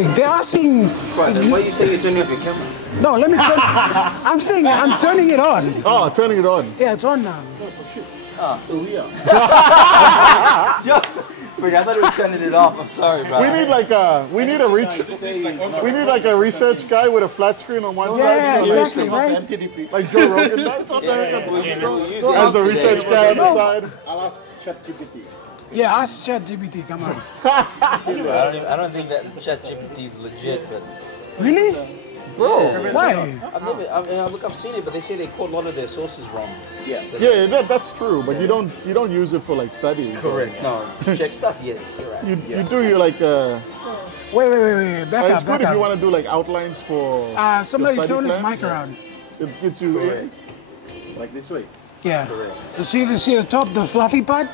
Seriously, they're asking. Why are you saying you're turning off your camera? No, let me turn. I'm saying I'm turning it on. Oh, turning it on. Yeah, it's on now. So we are. Just. I thought he was turning it off. I'm sorry, bro. We need like a research guy with a flat screen on one side. Yeah, exactly, right? Like Joe Rogan does. As the research guy on the side. I'll ask ChatGPT. Yeah, ask ChatGPT. Come on. I don't think that ChatGPT is legit, but Really? bro, Why? I've seen it, but they say they quote a lot of their sources wrong. Yeah. So Yeah, that's true, but you don't use it for like studying. correct. No, to check stuff. Yes, you're right. You do your like. Wait. Back It's up, good back if you up. want to do like outlines for. Somebody your study turn his plans. mic around. It gets you. Correct. Like this way. Yeah. You see the top, the fluffy part?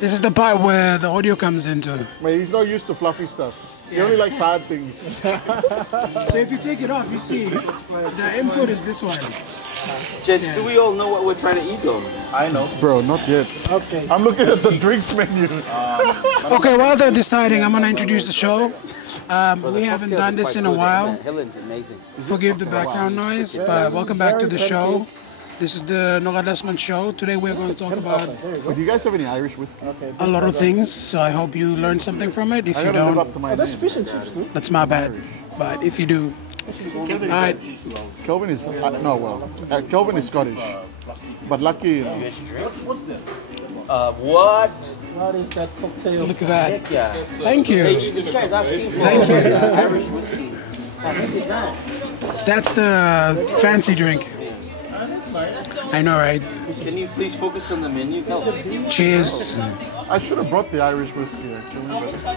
This is the part where the audio comes into. Man, he's not used to fluffy stuff. He only likes hard things. So if you take it off, you see the input is this one. Gents, do we all know what we're trying to eat though? I know. Bro, not yet. Okay. I'm looking at the drinks menu. Okay, while they're deciding, I'm gonna introduce the show. We haven't done this in a while. Helen's amazing. Forgive the background noise, but welcome back to the show. This is the Nogadasman show. Today we're going to talk about Do you guys have any Irish whiskey? a lot of things, so I hope you learned something from it. If I you gotta live don't, up to my name. Fish and chips too. that's my bad. But if you do, alright. Kelvin is Kelvin is Scottish, but lucky. What's that? What? What is that cocktail? Look at that. Heck yeah. Thank Hey, you. this guy's asking for Thank you. Irish whiskey. What the heck is that? That's the fancy drink. I know, right? Can you please focus on the menu? No. Cheers. I should have brought the Irish whiskey actually. But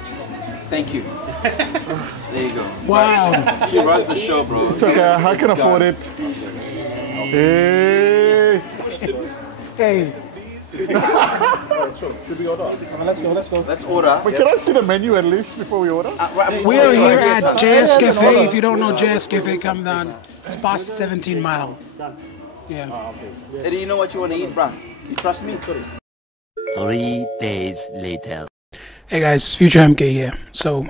Thank you. There you go. Wow. She runs the show, bro. it's okay. I can afford it. Hey. Hey, Should we order? Let's go. Let's order. But can I see the menu at least before we order? we are here at JS Cafe. If you don't know JS Cafe, come down. It's past 17 Mile. Yeah. Hey, do you know what you want to eat, bro? You trust me? 3 days later. Hey guys, Future MK here. So,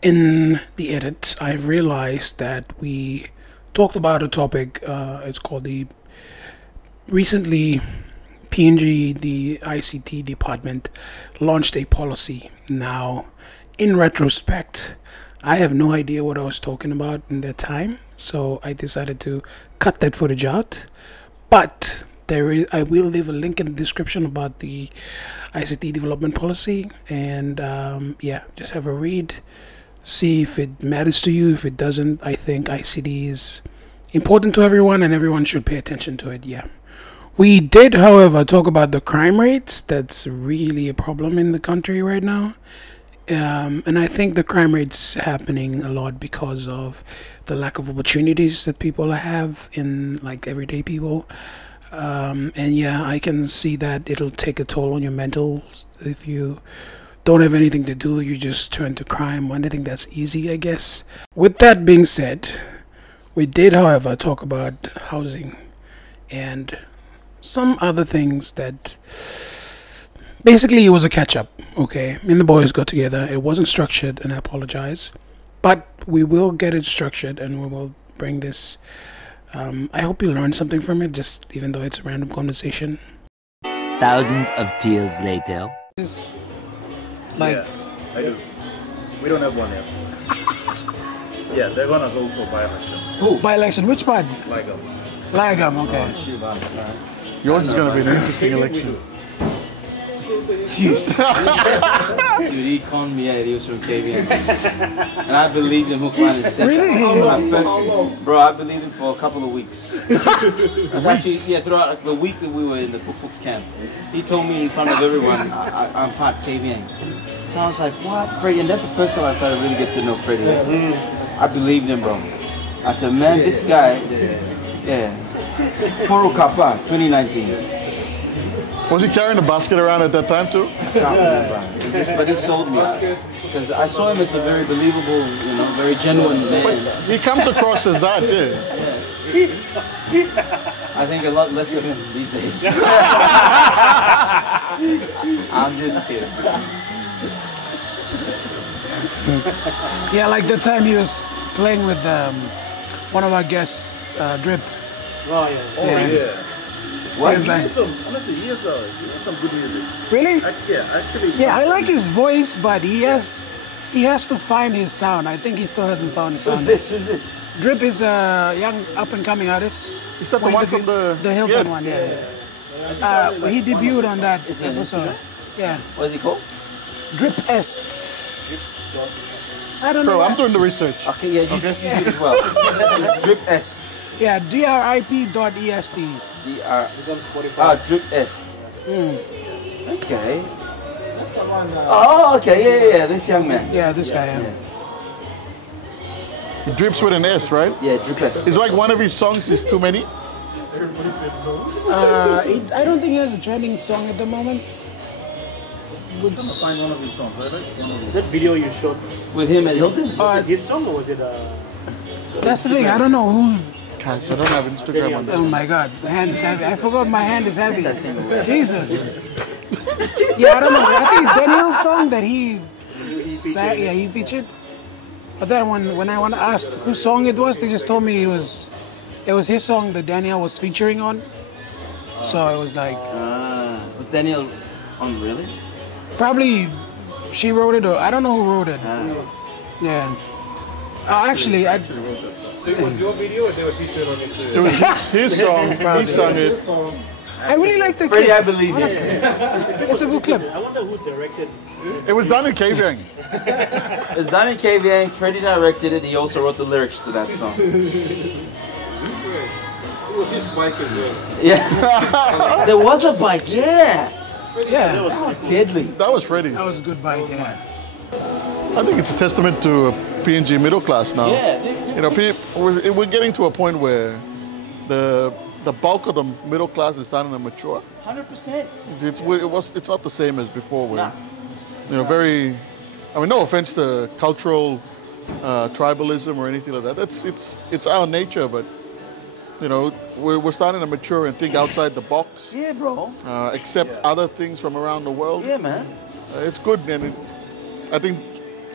in the edit, I realized that we talked about a topic. It's called the recently PNG, the ICT department, launched a policy. Now, in retrospect, I have no idea what I was talking about in that time, so I decided to cut that footage out. But I will leave a link in the description about the ICT development policy, and yeah, just have a read, see if it matters to you. If it doesn't, I think ICT is important to everyone and everyone should pay attention to it. Yeah, we did, however, talk about the crime rates. That's really a problem in the country right now, and I think the crime rates happening a lot because of the lack of opportunities that people have in like everyday people. And yeah, I can see that it'll take a toll on your mental. If you don't have anything to do, you just turn to crime. I think that's easy, I guess. With that being said, we did, however, talk about housing and some other things that basically it was a catch-up. Okay, me and the boys got together. It wasn't structured, and I apologize, but we will get it structured and we will bring this. I hope you learned something from it, just even though it's a random conversation. Thousands of tears later. Like, Yeah, I do. We don't have one yet. Yeah, they're gonna go for by-election. who? By election, which part? Like Lagam, okay. Yours is gonna be an interesting election. Jeez. Dude, he conned me out. He was from KVN. And I believed him hook, line, and sinker. Really? Bro, I believed him for a couple of weeks. Actually, yeah, throughout like, the week that we were in the Pukpuks camp, he told me in front of everyone, I'm part KVN. So I was like, what? Freddie? And that's the first time I started to really get to know Freddie. I believed him, bro. I said, man, this guy, yeah. Foro Kappa, 2019. Was he carrying a basket around at that time too? I can't remember. But he sold me. Because I saw him as a very believable, you know, very genuine man. He comes across as that, yeah. I think a lot less of him these days. I'm just kidding. Yeah, like the time he was playing with one of our guests, Drip. Oh yeah. What? Yeah, like- Honestly, he has some good music. Really? Actually. Yeah, I like his voice, but he has to find his sound. I think he still hasn't found his Who's sound. this? Who's this? Drip is a young up-and-coming artist. Is that the one from the... Hilton Yes. one? Yeah. He debuted on that Is he on episode. Instagram? Yeah. What is he called? Drip Est. I don't know. Bro, I'm doing the research. Okay, yeah, you do as well. Drip Est. Yeah, drip.est. DR. Drip Est. Okay. That's the one. Oh, okay, yeah. This young man. Yeah, this guy. Yeah. It drips with an S, right? Yeah, Drip Est. It's like one of his songs is too many. Everybody said no. I don't think he has a trending song at the moment. I'm trying to find one of his songs, right? That video you showed, With him at Hilton? was it his song or was it That's the thing. I don't know who. Guys, I don't have Instagram on this. Oh my God, my hand is heavy. I forgot my hand is heavy. Jesus. Yeah, I don't know. I think it's Daniel's song that he sang. Yeah, he featured. But then when I asked whose song it was, they just told me it was his song that Daniel was featuring on. So it was like Was Daniel on really? probably she wrote it or I don't know who wrote it. Yeah. Actually, I. So it was your video or they were featured on it? It was his song. He sung it. I really like the Freddie, clip. I believe you. It's a good clip. I wonder who directed. It was done in K-Bang. It's done in KVN. Freddie directed it. He also wrote the lyrics to that song. It was his bike as well. Yeah. There was a bike, yeah. Yeah, That was deadly. That was Freddie's. that was a good bike. Yeah. I think it's a testament to a PNG middle class now. Yeah. You know, we're getting to a point where the bulk of the middle class is starting to mature. 100%. It's not the same as before. Where, Nah. you know, very. I mean, no offense to cultural tribalism or anything like that. It's our nature, but you know, we're starting to mature and think outside the box. Yeah, bro. Accept other things from around the world. Yeah, man. It's good, and I think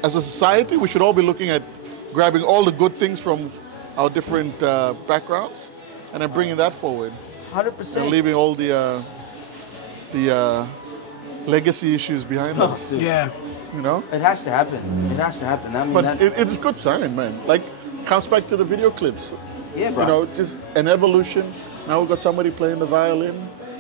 as a society we should all be looking at grabbing all the good things from our different backgrounds and then bringing that forward 100%. and leaving all the legacy issues behind us. Dude. Yeah. You know, It has to happen. It has to happen. I mean, but that, it's a good sign, man. Like, comes back to the video clips. yeah, bro. You know, just an evolution. Now we've got somebody playing the violin.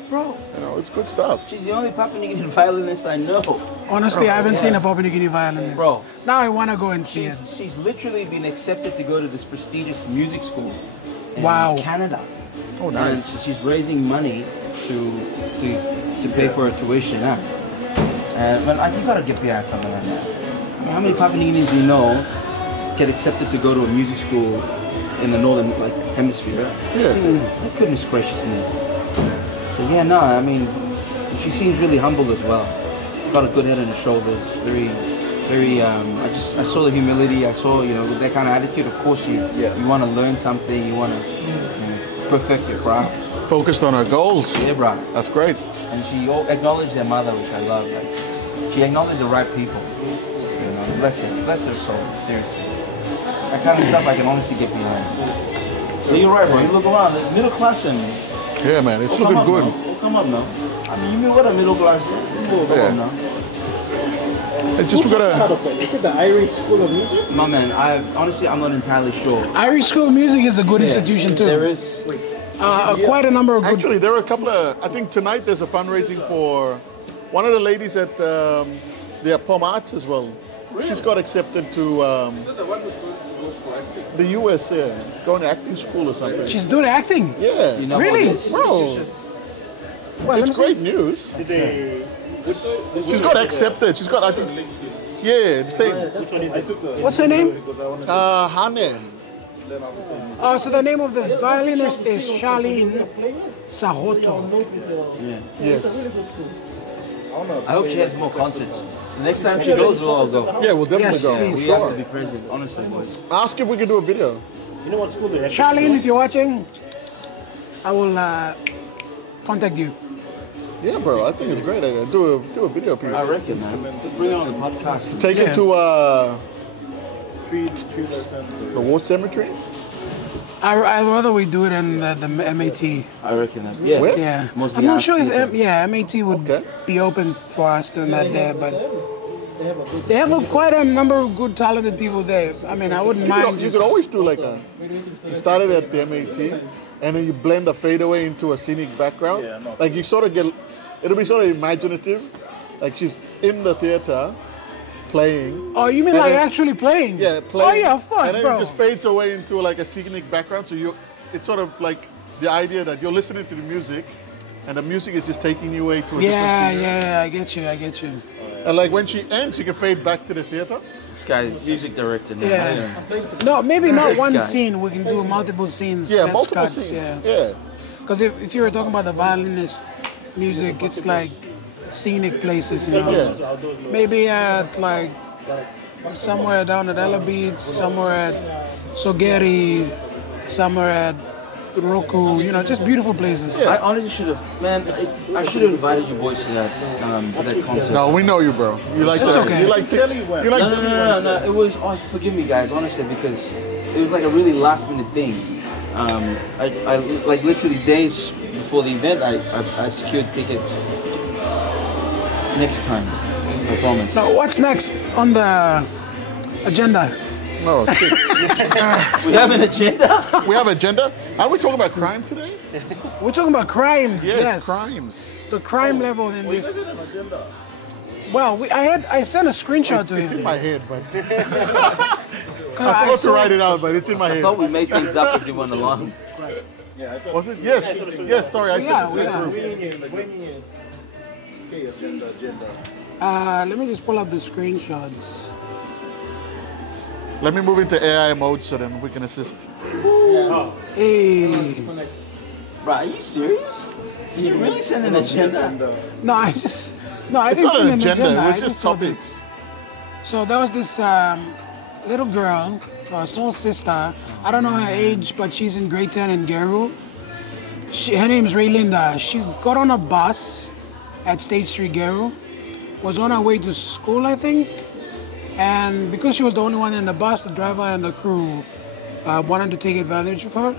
bro. You know, it's good stuff. She's the only Papua New Guinean violinist I know. Honestly, I haven't seen a Papua New Guinea violinist. Bro. Now I want to go and see it. She's literally been accepted to go to this prestigious music school in Wow. Canada. Oh, And nice. so she's raising money to pay for her tuition. Huh? But you gotta get behind something like that. I mean, how many Papua New Guineans do you know get accepted to go to a music school in the northern hemisphere? Yeah. My goodness gracious me. So yeah, no, I mean, she seems really humble as well. Got a good head on her shoulders. Very. I saw the humility. I saw, with that kind of attitude. Of course, you want to learn something. You want to perfect your craft. Focused on her goals. Yeah, bro. That's great. And she acknowledged their mother, which I love. Like, she acknowledged the right people. Bless her soul. Seriously. That kind of stuff I can honestly get behind. But you're right, bro. You look around, the middle class and Yeah, man. It's looking good. Come up now. I mean, you mean what a middle class is? Come Yeah. up now. It's just we gotta. Is it the Irish School of Music? My man, I'm not entirely sure. Irish School of Music is a good institution too. There is. Quite a number of good. Actually, there are a couple of. I think tonight there's a fundraising for one of the ladies at the POM Arts as well. She's got accepted to the US, going to acting school or something. She's doing acting. Yeah, You know Really? what it is? bro, Well, let me it's see. great news. Did they? She's got accepted. She's got, I think, yeah, same. Which one is it? What's her name? Hane. So the name of the violinist is Charlene Sahoto. Yes. I hope she has more concerts. The next time she goes, we'll all go. Yeah, we'll definitely Yes, go. please. We have to be present, honestly, boys. Ask if we can do a video. You know what school they have? Charlene, if you're watching, I will contact you. Yeah, bro, I think it's a great idea. Do a video piece. I reckon, man. Bring it on the podcast. Take it to The war cemetery? I'd rather we do it in the MAT. I reckon that. Yeah. Where? Yeah, Must be I'm not sure if asking MAT would Okay. be open for us during that day, but they have quite a number of good, talented people there. I mean, I wouldn't mind. You could always do like a. You started at the MAT, and then you blend a fadeaway into a scenic background. Yeah, no. Like you sort of get, it'll be sort of imaginative. Like she's in the theater, playing. Oh, you mean And like then- actually playing? Yeah, playing. Oh yeah, of course, and then bro. it just fades away into like a scenic background. So it's sort of like the idea that you're listening to the music, and the music is just taking you away to a Yeah, different scene. yeah, I get you, I get you. And like when she ends, you can fade back to the theater. This guy, music director. Now. Yeah. No, maybe not This one guy. scene. We can do multiple scenes. Yeah, sketch multiple cuts, scenes. Yeah. Yeah. Because if you were talking about the violinist music, it's like scenic places, you know. Yeah. Maybe at like somewhere down at Ella Beach, somewhere at Sogeri, somewhere at Roku, you know, just beautiful places. I honestly should have, man. I should have invited you boys to that concert. No, we know you, bro. You like It's that. okay. You like you like No. It was. Oh, forgive me, guys. Honestly, because it was like a really last minute thing. I like literally days before the event, I secured tickets. Next time, I promise. Now, what's next on the agenda? No, shit. We have an agenda. We have agenda. Are we talking about crime today? We're talking about crimes. Yes, Yes, crimes. The crime level in this. Well, I sent a screenshot to It's in him. my head, but I I forgot to saw- write it out, but it's in my I head. thought we made things up as we went along. Was it? Yes. Yes. Sorry, I Yeah, said it to the group. Let me just pull up the screenshots. Let me move into AI mode so then we can assist. Hey, Bro, are you serious? So you really sent an agenda? no, I didn't It's not send an an agenda. agenda. It I was just saw topics. this. So there was this little girl, or small sister. I don't know her age, but she's in grade 10 in Geru. Her name's Raylinda. She got on a bus at State Street, Geru. Was on her way to school, I think. And because she was the only one in the bus, the driver and the crew wanted to take advantage of her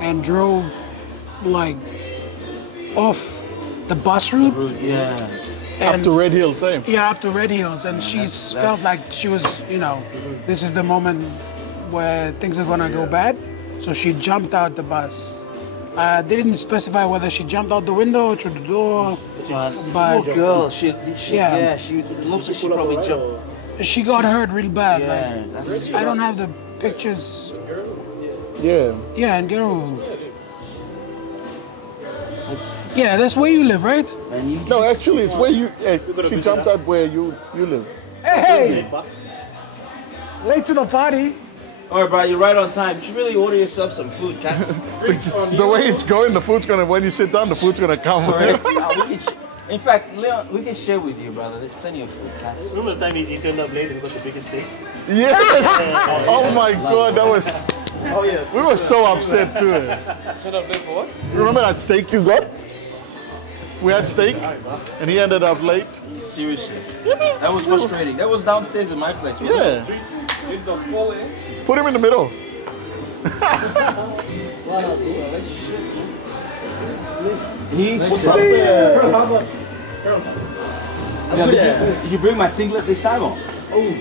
and drove like off the bus route. Yeah. Up And to Red Hill, same. yeah, up to Red Hills, and she's felt like she was, you know, this is the moment where things are gonna go bad. So she jumped out the bus. They didn't specify whether she jumped out the window or through the door, but Poor girl, she Yeah. she looks like she probably jumped. she got hurt real bad. Yeah, Like, that's I don't have the pictures. Yeah. Yeah, in Geru. Yeah, that's where you live, right? And you No, actually, it's where you. She jumped out where you live. Hey, late to the party. All right, bro, you're right on time. You should really order yourself some food, Cass. The way it's going, the food's gonna. When you sit down, the food's gonna come. Yeah, we can in fact, Leon, we can share with you, brother. There's plenty of food, Cass. Remember the time he turned up late and got the biggest steak? Yes. Oh my God, that was. Oh yeah. We were so upset too. Turned up late for what? Remember that steak you got? We had steak, and he ended up late. Seriously. That was frustrating. That was downstairs in my place. wasn't it? Yeah. Put him in the middle. He's What's up there? Yeah, did you bring my singlet this time or? Oh,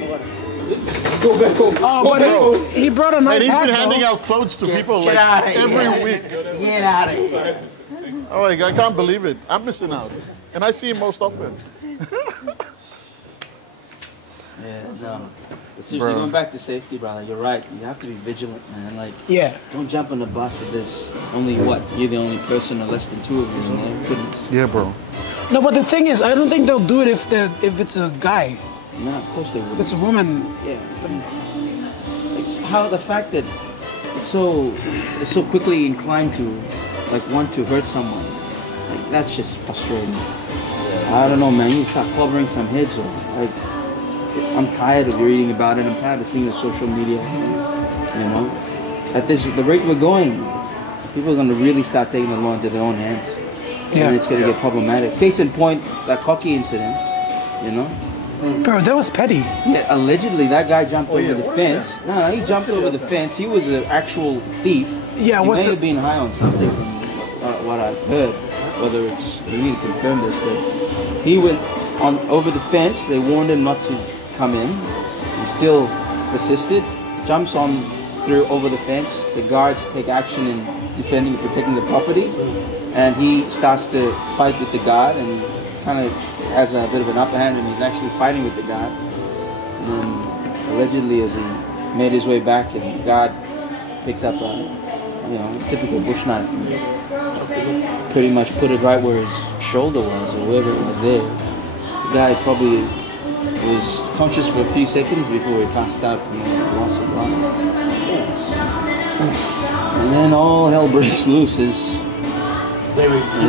but he brought a nice And he's hat, been though. handing out clothes to people Get like out of every here. week. Get out of here. Oh my God, I can't believe it. I'm missing out. And I see him most often. Yeah, no. But seriously, Bro. going back to safety, brother, you're right. You have to be vigilant, man. Like, Yeah. don't jump on the bus if there's only what? You're the only person or less than two of you in there. Goodness. Yeah, bro. No, but the thing is, I don't think they'll do it if it's a guy. No, of course they If wouldn't. it's a woman. Yeah. It's how the fact that it's so quickly inclined to like want to hurt someone. Like that's just frustrating. I don't know, man. You start clobbering some heads off. Like I'm tired of reading about it. I'm tired of seeing the social media. You know, at the rate we're going, people are gonna really start taking the law into their own hands. Yeah. And it's gonna get problematic. Case in point, that cocky incident. You know. Bro, that was petty. Yeah, allegedly that guy jumped over the what? fence. No, he jumped over the fence. He was an actual thief. Yeah, he what's may the- have been high on something from what I've heard. Whether it's we need to confirm this, but he went on over the fence. They warned him not to come in. He still persisted. Jumps on through over the fence. The guards take action in defending and protecting the property, and he starts to fight with the guard and kind of has a bit of an upper hand, and he's actually fighting with the guard. And then allegedly, as he made his way back, and the guard picked up a typical bush knife and pretty much put it right where his shoulder was or wherever it was there. The guy probably was conscious for a few seconds before he passed out from the loss of blood. And then all hell breaks loose. These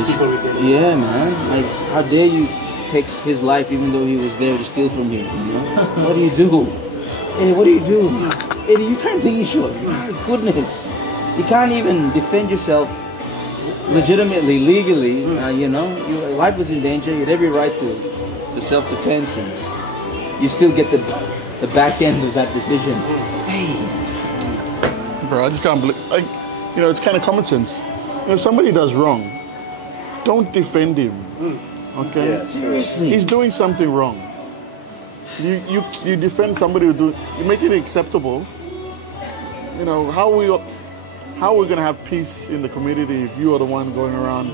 people with yeah, man. Like, how dare you take his life even though he was there to steal from you? You know? What do you do? Hey, what do you do? Hey, you can't take it short. My goodness. You can't even defend yourself legitimately, legally. Your life was in danger. You had every right to self-defense, and you still get the back end of that decision. Hey. Bro, I just can't believe, it's kind of common sense. If somebody does wrong, don't defend him, okay? Yeah. Seriously. He's doing something wrong. You defend somebody you make it acceptable. How are we gonna have peace in the community if you are the one going around?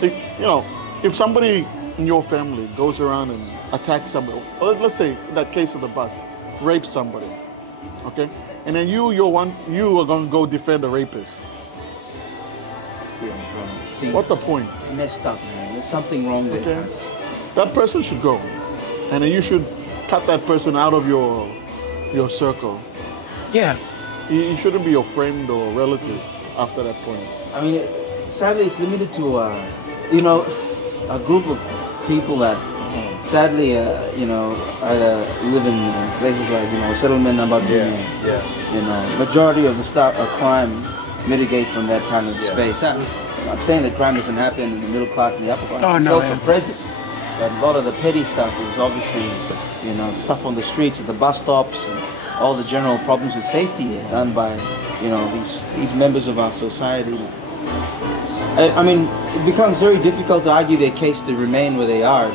If somebody in your family goes around and attacks somebody, or let's say in that case of the bus, rapes somebody, okay? And then you are gonna go defend the rapist. Yeah, bro. See, What the point? It's messed up, man. There's something wrong there. Okay. That person should go, and then you should cut that person out of your circle. Yeah. He shouldn't be your friend or relative after that point. I mean, sadly, it's limited to a group of people that sadly live in places like settlement number. Majority of the crime mitigate from that kind of space. I'm not saying that crime doesn't happen in the middle class and the upper class. Oh, it's no, also yeah. present. But a lot of the petty stuff is obviously, stuff on the streets, at the bus stops, and all the general problems with safety are done by, these members of our society. I mean, it becomes very difficult to argue their case to remain where they are,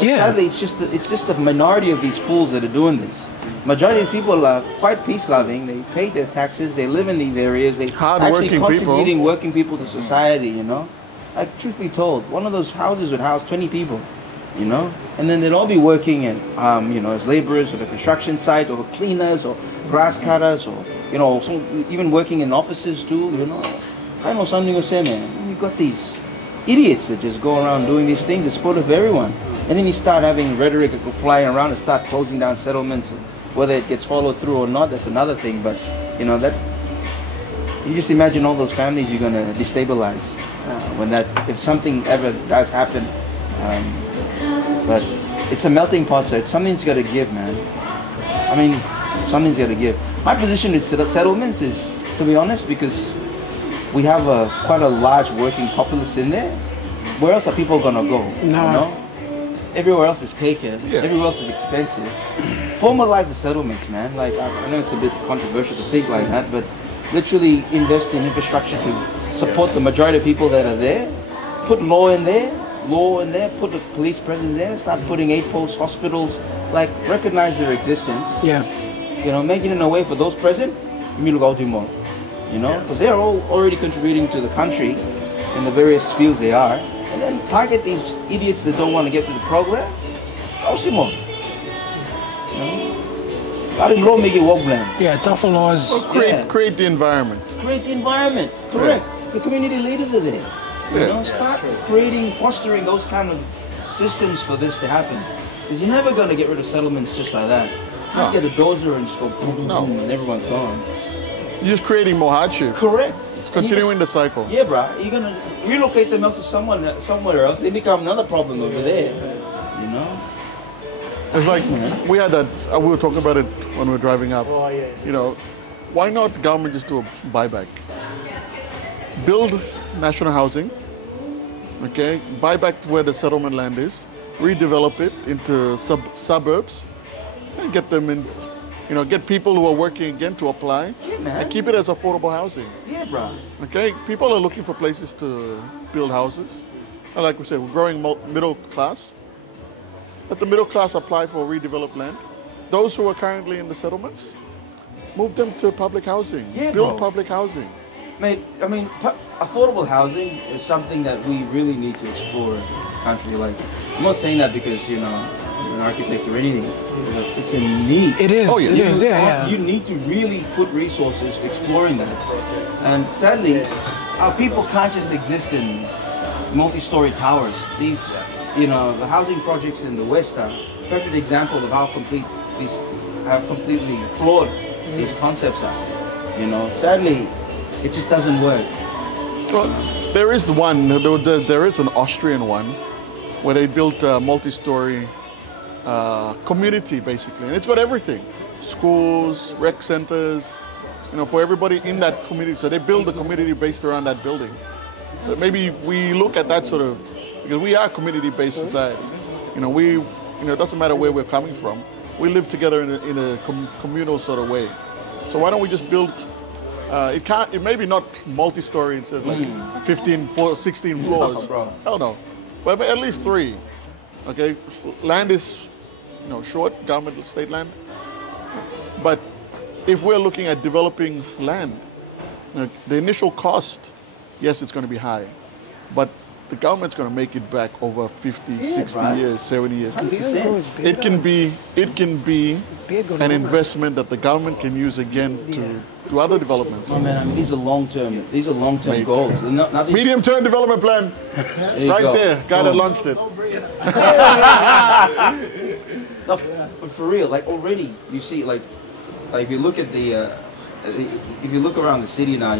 Yeah. Sadly, it's just the minority of these fools that are doing this. Majority of people are quite peace-loving. They pay their taxes. They live in these areas. They actually contributing working people to society. Like, truth be told, one of those houses would house 20 people. And then they'd all be working and as laborers at a construction site, or cleaners, or grass cutters, or even working in offices too. I know something to say, man. You've got these idiots that just go around doing these things. It's sport of everyone. And then you start having rhetoric that go flying around and start closing down settlements. Whether it gets followed through or not, that's another thing. But that you just imagine all those families you're gonna destabilize if something ever does happen. But it's a melting pot, so something's got to give, man. I mean, something's got to give. My position with settlements is, to be honest, because we have quite a large working populace in there. Where else are people gonna go? No. Everywhere else is taken. Yeah. Everywhere else is expensive. Formalize the settlements, man. Like, I know it's a bit controversial to think like that, but literally invest in infrastructure to support the majority of people that are there. Put law in there, put the police presence there, start putting aid posts, hospitals, like, recognize their existence. Yeah. Making it a way for those present, you look out more. Because they're all already contributing to the country in the various fields they are. And then target these idiots that don't want to get to the program. More. Let him make it work plan. Yeah, tougher laws. Or create the environment. Create the environment. Correct. The community leaders are there. Start fostering those kind of systems for this to happen. Because you're never going to get rid of settlements just like that. You can't get a dozer and just go boom, boom, boom, and everyone's gone. You're just creating more hardship. Correct. Continuing the cycle. Yeah, bro. You're gonna relocate them else to somewhere else. They become another problem over there. It's like we had that. We were talking about it when we were driving up. Oh, yeah. Why not the government just do a buyback? Build national housing. Okay, buy back where the settlement land is, redevelop it into suburbs, and get them in, get people who are working again to apply, man. and keep it as affordable housing. Yeah, bro. Okay, people are looking for places to build houses. And like we said, we're growing middle class. Let the middle class apply for redeveloped land. Those who are currently in the settlements, move them to public housing. Yeah, build bro. public housing. Mate, I mean, affordable housing is something that we really need to explore as a country. Like, I'm not saying that because, I'm an architect or anything. It's a need. It is. Oh, yeah. It is. Yeah. You need to really put resources exploring that. And sadly, our people can't just exist in multi-story towers. These, the housing projects in the West are a perfect example of how completely flawed these concepts are. Sadly, it just doesn't work. Well, there is there is an Austrian one where they built a multi-story community basically, and it's got everything: schools, rec centers, for everybody in that community. So they build the community based around that building. But maybe we look at that sort of, because we are a community-based society. It doesn't matter where we're coming from. We live together in a communal sort of way. So why don't we just build? It may be not multi-story. It says like 16 floors. No, bro. Hell no. But at least 3. Okay. Land is, short. Government, state land. But if we're looking at developing land, the initial cost, yes, it's going to be high, but the government's going to make it back over 50, 60 right. years, 70 years. 100%. It can be an investment that the government can use again to do other developments. Oh, man, I mean, these are long-term Mate. goals. They're not these- Medium-term development plan, you right go. there. Guy that launched it. No, but for real, like already you see, like if you look at if you look around the city now,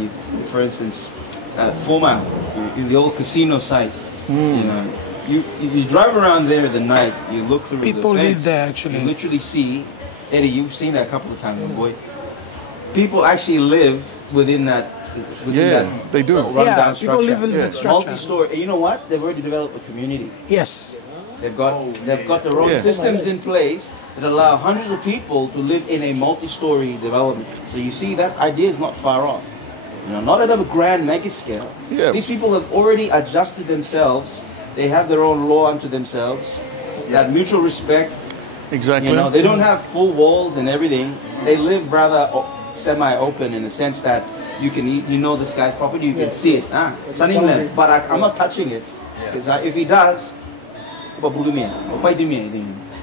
for instance, 4 Mile, in the old casino site, you drive around there at the night, you look through People the fence, live there actually. you literally see, Eddie, you've seen that a couple of times, boy. People actually live within that They do. rundown people structure. live in that structure. Multi-story. And you know what? They've already developed a community. Yes. They've got their own systems in place that allow hundreds of people to live in a multi-story development. So you see, that idea is not far off. Not at a grand mega scale. Yeah. These people have already adjusted themselves. They have their own law unto themselves. That mutual respect. Exactly. They don't have full walls and everything. They live rather semi-open in the sense that you can eat, this guy's property, you can see it. But I'm not touching it. Because if he does,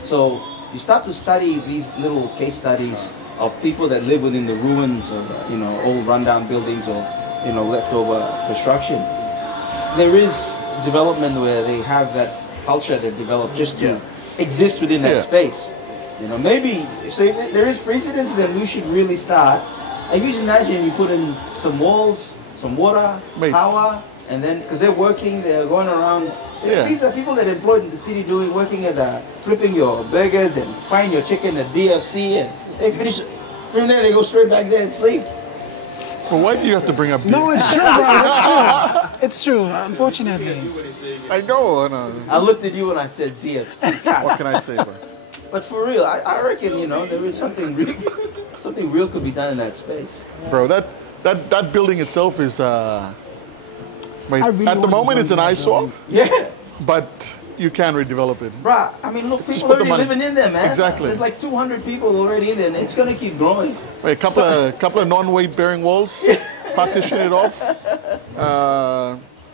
so you start to study these little case studies of people that live within the ruins of old rundown buildings or leftover construction. There is development where they have that culture that developed just to exist within that space. Maybe so if there is precedence, then we should really start. And you just imagine you put in some walls, some water, power, and then because they're working, they're going around. These are people that are employed in the city working at flipping your burgers and frying your chicken at DFC, and they finish from there. They go straight back there and sleep. Well, why do you have to bring up DFC? No, it's true, bro. It's true. It's true. Unfortunately. I know. I looked at you when I said DFC. What can I say, bro? But for real, I reckon there is something real could be done in that space. Bro, that building itself is really at the moment it's an eyesore. Yeah. But you can redevelop it. Bruh, I mean, look, people put the already money. living in there, man. Exactly. There's like 200 people already in there, and it's gonna keep growing. A couple of non-weight bearing walls, partition it off.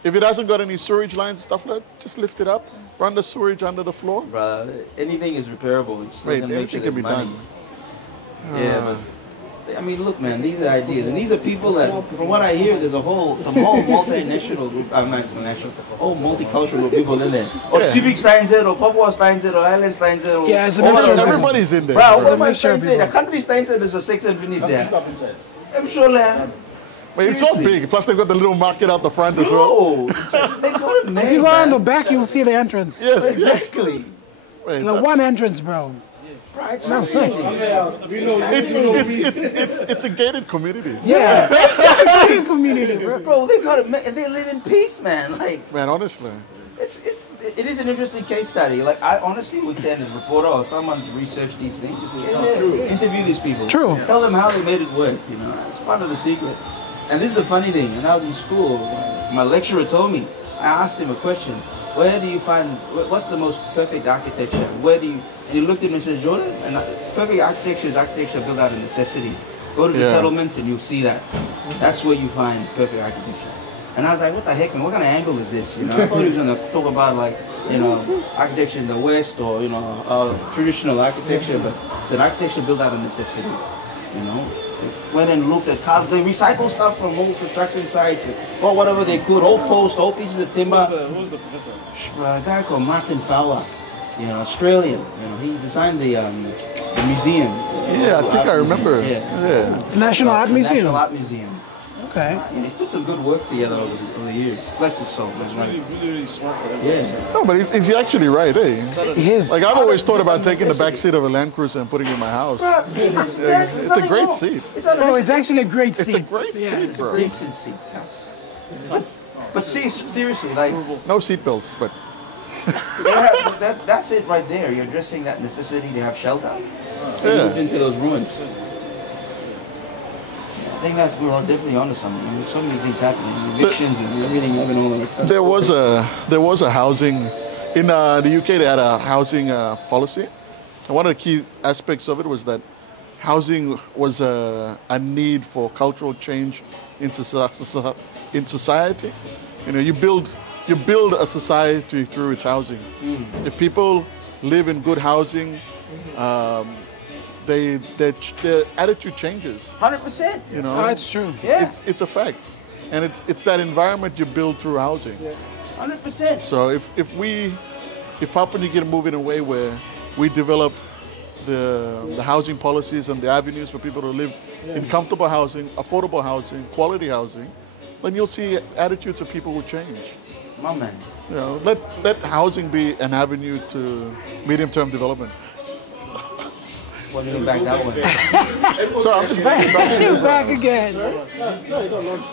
If it hasn't got any sewage lines and stuff like that, just lift it up, run the sewage under the floor. Bruh, anything is repairable. It just doesn't make it as can be money. done. Yeah, but I mean, look, man, these are ideas, and these are people that, from what I hear, there's some whole multinational group, multicultural group of people in there. Or Civic Steinzer, or Papua Steinzer, or Island Steinzer. Or it's a mixture of everybody's in there. Bro, There's a what my mixture of Steinzer? The people. country Steinzer, there's a sex and finish there. I'm sure, man. But it's so big. Plus they've got the little market out the front as well. Bro, they got it made, If you go on the man. back, you'll see the entrance. Yes. Exactly. Wait, The one entrance, bro. Right, it's fascinating. it's a gated community. Yeah. It's a gated community, bro. Bro, they got it, and they live in peace, man. Like, Man, honestly. it's it is an interesting case study. Like, I honestly would say, as a reporter or someone to research these things, just interview these people. True. Tell them how they made it work, you know. It's part of the secret. And this is the funny thing. When I was in school, my lecturer told me, I asked him a question. Where do you find, what's the most perfect architecture? Where do you, and he looked at me and says, Jordan, and perfect architecture is architecture built out of necessity. Go to the settlements and you'll see that. That's where you find perfect architecture. And I was like, what the heck, man, what kind of angle is this? You know, I thought he was going to talk about, like, you know, architecture in the West or, you know, traditional architecture, but it's an architecture built out of necessity, you know. They went and looked at cars, they recycled stuff from old construction sites, or whatever they could, old posts, old pieces of timber. Who's the professor? A guy called Martin Fowler, you know, Australian. You know, he designed the museum. Yeah, I think I remember. Yeah. National Art Museum. National Art Museum. Okay. He put some good work together over the years. Bless his soul. It's really smart. Yeah. No, but he's actually right, eh? He is. Like, I've always thought about taking the back seat of a Land Cruiser and putting it in my house. It's a great seat. Oh, it's actually a great It's seat. a great seat, It's a bro. decent seat, Cass. But see, seriously, like, No seat belts, but that's it right there. You're addressing that necessity to have shelter. Yeah. You moved into those ruins. I think we're definitely onto something. I mean, there's so many things happening, evictions and everything having all the. there was a housing in the UK. They had a housing policy, and one of the key aspects of it was that housing was a need for cultural change in society. You know, you build a society through its housing. If people live in good housing, their attitude changes. 100%. You know, Oh, it's true. Yeah. it's a fact, and it's that environment you build through housing. 100%. So if Papua New Guinea move in a way where we develop the housing policies and the avenues for people to live in comfortable housing, affordable housing, quality housing, then you'll see attitudes of people will change. My man. You know, let housing be an avenue to medium-term development. What do you back that way? So I'm just bringing it back to you. Back again. No, it got launched.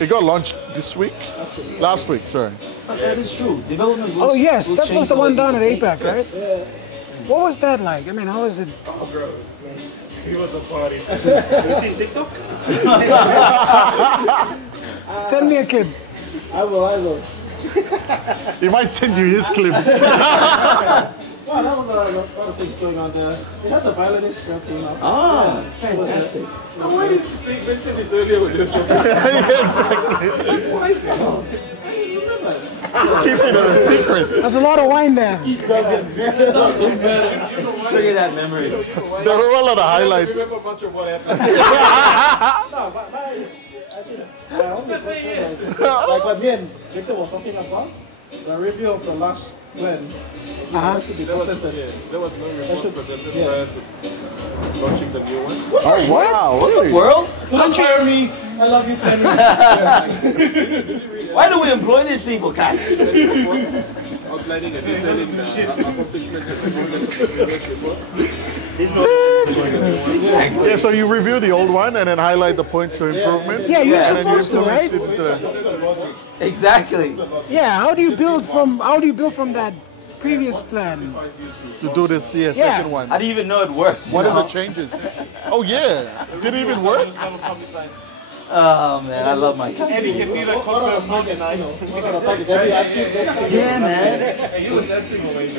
It got launched this week? Last week, sorry. That is true. Development will Oh yes, will that change was the one way down at people think. APAC, right? What was that like? I mean, how was it? Oh, bro. It was a party. Have you seen TikTok? Send me a clip. I will. He might send you his clips. Well, that was a lot of things going on there. They had the violinist came up. Ah, She was there. fantastic. Why didn't you say mention this earlier when you were talking? Keep it a secret. There's a lot of wine there. Doesn't matter. Trigger that memory. There were a lot of highlights. Remember much of what happened? No, but I think I only Just say yes. like what me and Victor were talking about, the review of the last plan. That should be presented. There was no report should- presented yeah. prior to launching the new one. Oh, wow. Really? World? Don't fire me. I love you, Penny. Why do we employ these people, Cass? Outlining and detailing accomplishments and performance of the report. Yeah, so you review the old one and then highlight the points for improvement. Yeah, you're And then you supposed to, right? influence it, Exactly. Yeah. How do you build from that previous plan? to do this second one. How do you even know it worked? What you are know? the changes? Oh yeah, did it even work? Oh man, I love my Cass. Eddie can be like What are the targets? What are the targets? Have you achieved those targets? Yeah, man. you were dancing away.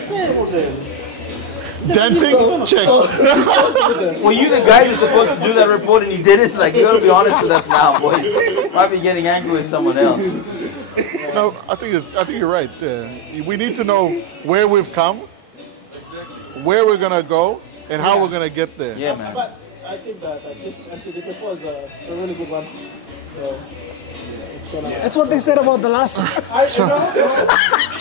Dancing? Check. Were you the guy who's supposed to do that report and you didn't? Like, you gotta be honest with us now, boys. Might be getting angry with someone else. No, I think you're right. We need to know where we've come, where we're gonna go, and how we're gonna get there. Yeah, man. But I think that this MTD4 is a really good one. So it's gonna. That's what they said about the last.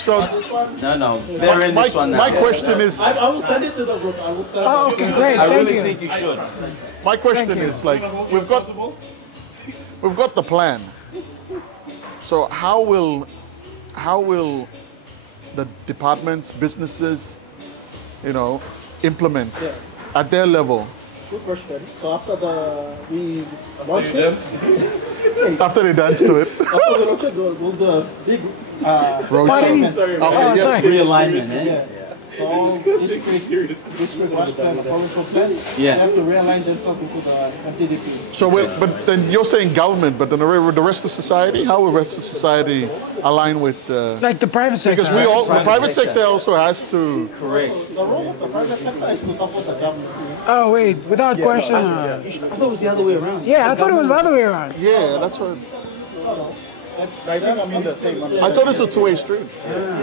So This one, No, they're in this one now. my question is, I will send it to the group. I will send Oh, it. okay, great. I Thank really you. think you should. my question Thank you. is like we've got the plan. So how will the departments, businesses, implement at their level? Good question. So after we launched it, After they dance to it. after we launched it, we'll do a big Road Buddy. show. Oh, yeah. sorry. Realignment, eh? Yeah. So basically, district master plan, the provincial plans, Yeah. they have to realign themselves into the MTDP. So, but then you're saying government, but then the rest of society, how will the rest of society align with? Like the private sector. Because the Private private sector. sector also has to. Correct. The role of the private sector is to support the government. Oh wait, without question. I thought it was the other way around. Yeah, I thought it was the other way around. Yeah, that's what. I think I'm in the same. I thought it's a two-way street.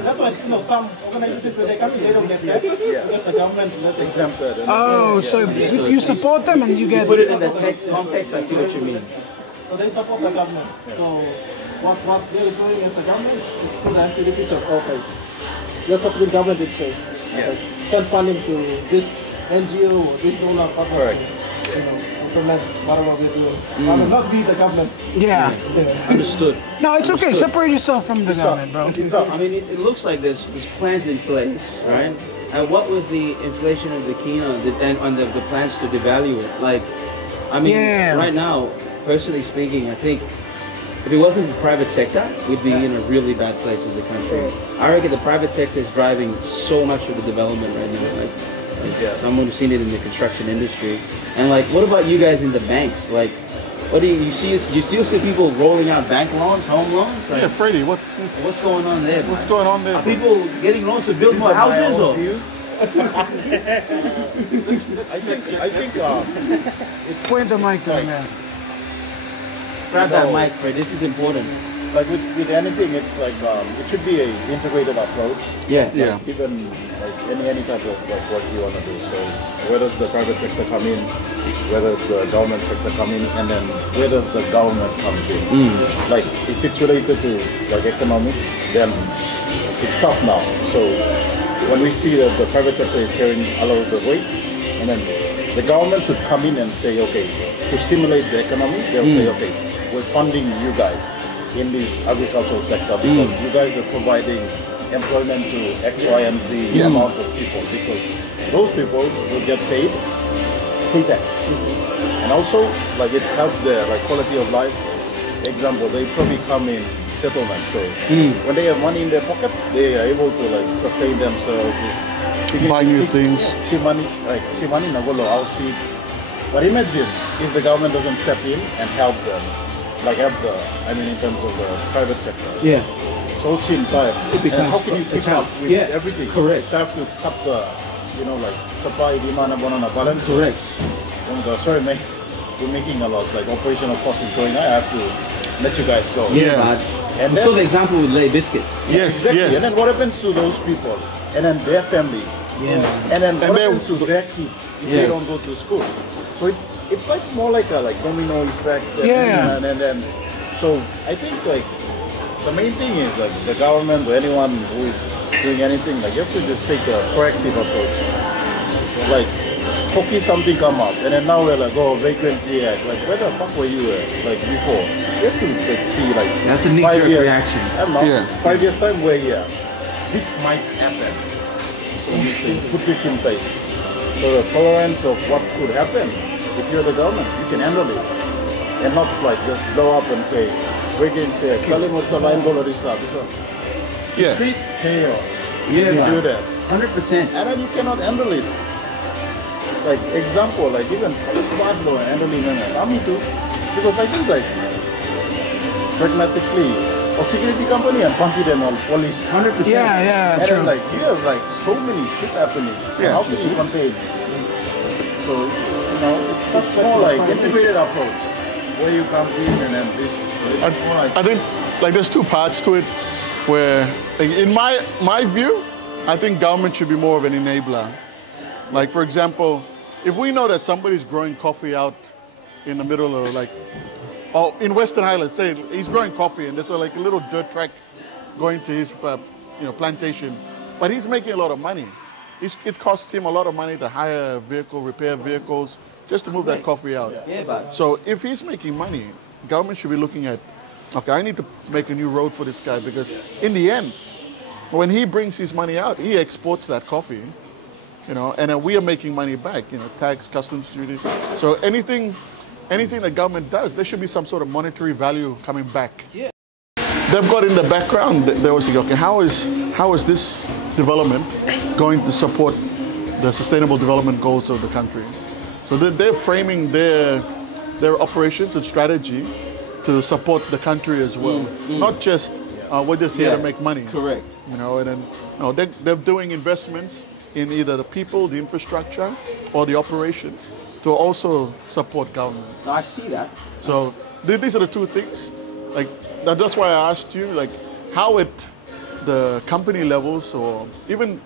That's why some organizations when they come in, they don't get taxed because the government let them. Exempted. Oh, so you support them and you get. Put it in the text context, I see what you mean. So they support the government. So what they're doing as a government is put the activities of okay. You're supporting government, it's say. Send funding to this NGO, this donor purpose. You know, implement whatever we're doing. Rather not be the government. Yeah. Understood. No, it's okay. Separate yourself from the government, bro. I mean, it looks like there's plans in place, right? And what with the inflation of the kina and on the plans to devalue it, like, I mean, Yeah. right now, personally speaking, I think if it wasn't the private sector, we'd be in a really bad place as a country. I reckon the private sector is driving so much of the development right now. Like, as someone who's seen it in the construction industry, and like, what about you guys in the banks? Like, what do you see? You still see people rolling out bank loans, home loans? Like, Yeah, Freddie, what's going on there? what's man? going on there? Are people getting loans to build more houses, or? I think Point the mic to the man. Grab that mic, Fred. This is important. like with anything, it's like it should be a integrated approach. Yeah. Yeah. Even like any type of like what you want to do. So where does the private sector come in? Where does the government sector come in? And then where does the government come in? Like if it's related to like economics, then it's tough now. So when we see that the private sector is carrying a lot of the weight, and then the government should come in and say, okay, to stimulate the economy, they'll say, okay, we're funding you guys in this agricultural sector because you guys are providing employment to X, Y, and Z amount of people, because those people will get paid tax. And also, like it helps their like quality of life. Example, they probably come in settlement, so when they have money in their pockets, they are able to like sustain themselves. Buy new things. See money nagolo, I'll see. But imagine if the government doesn't step in and help them, like help the, I mean in terms of the private sector. Yeah. So it's in time. And how can you keep up with everything? Correct. You have to cut the, you know, like supply, demand, and balance. Correct. Sorry mate, we're making a loss, like operational cost is going high, I have to let you guys go. Yeah, man. And We then, saw the example with Lay Biscuit. Yes, exactly. yes. And then what happens to those people? And then their families? Yeah, man. And then what they- happens to their kids if they don't go to school? So it's like more like a like domino effect. And then so I think like the main thing is like the government or anyone who is doing anything, like you have to just take a proactive approach. Like Hockey something come up and then now we're like, oh, vacancy act. Like where the fuck were you like before? You have to like, see like That's a 5 knee-jerk years. reaction. I don't know. Yeah. 5 years time we're here. This might happen. So you say, put this in place. So the tolerance of what could happen, if you're the government, you can handle it. And not like just blow up and say, vacancy act. Tell him what's the line goal of this stuff. Yeah. Create chaos. Yeah, You man. do that. 100%. And then you cannot handle it. Like example, like even smart law handling army too, because I think like pragmatically, or security company and punky them on police. 100%. Yeah, And true. then like you have like so many shit happening. Yeah. How can you contain? So you know, it's more like integrated approach where you come in and then this. It's more like I think like there's two parts to it where like, in my view, I think government should be more of an enabler. Like for example, if we know that somebody's growing coffee out in the middle of like, or in Western Highlands, say he's growing coffee and there's like a little dirt track going to his plantation, but he's making a lot of money. It costs him a lot of money to hire a vehicle, repair vehicles, just to move that coffee out. Yeah, but So if he's making money, government should be looking at, okay, I need to make a new road for this guy because in the end, when he brings his money out, he exports that coffee, and then we are making money back, tax, customs duty. So anything the government does, there should be some sort of monetary value coming back. Yeah. they've got in the background, they always think, okay, how is this development going to support the sustainable development goals of the country? So they're framing their operations and strategy to support the country as well. Not just we're just here to make money. Correct. You know, and then they're doing investments in either the people, the infrastructure, or the operations to also support government. No, I see that. So these are the two things. Like that's why I asked you, like, how at the company levels, or even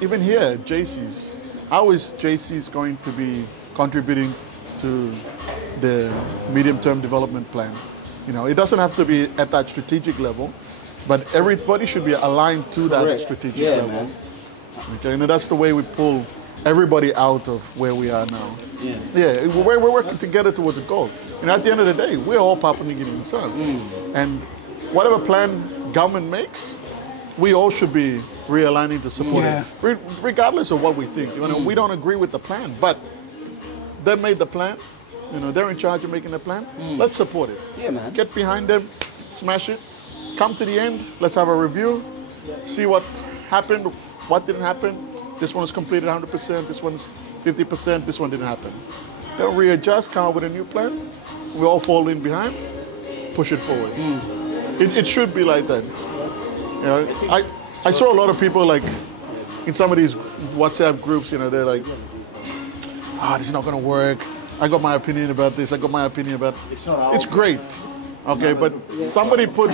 here, JC's, how is JC's going to be contributing to the medium-term development plan? You know, it doesn't have to be at that strategic level, but everybody should be aligned to that strategic level. Man. Okay, and that's the way we pull everybody out of where we are now. Yeah, we're working together towards a goal. And at the end of the day, we're all Papua New Guineans. And whatever plan government makes, we all should be realigning to support it, regardless of what we think. You know, we don't agree with the plan, but they made the plan. You know, they're in charge of making the plan. Let's support it. Yeah, man. Get behind them, smash it, come to the end. Let's have a review, see what happened, what didn't happen. This one was completed 100%, this one's 50%, this one didn't happen. They'll readjust, come up with a new plan. We all fall in behind, push it forward. It should be like that. You know, I saw a lot of people, like, in some of these WhatsApp groups, you know, they're like, this is not going to work. I got my opinion about this. I got my opinion about. It's great, okay, but somebody put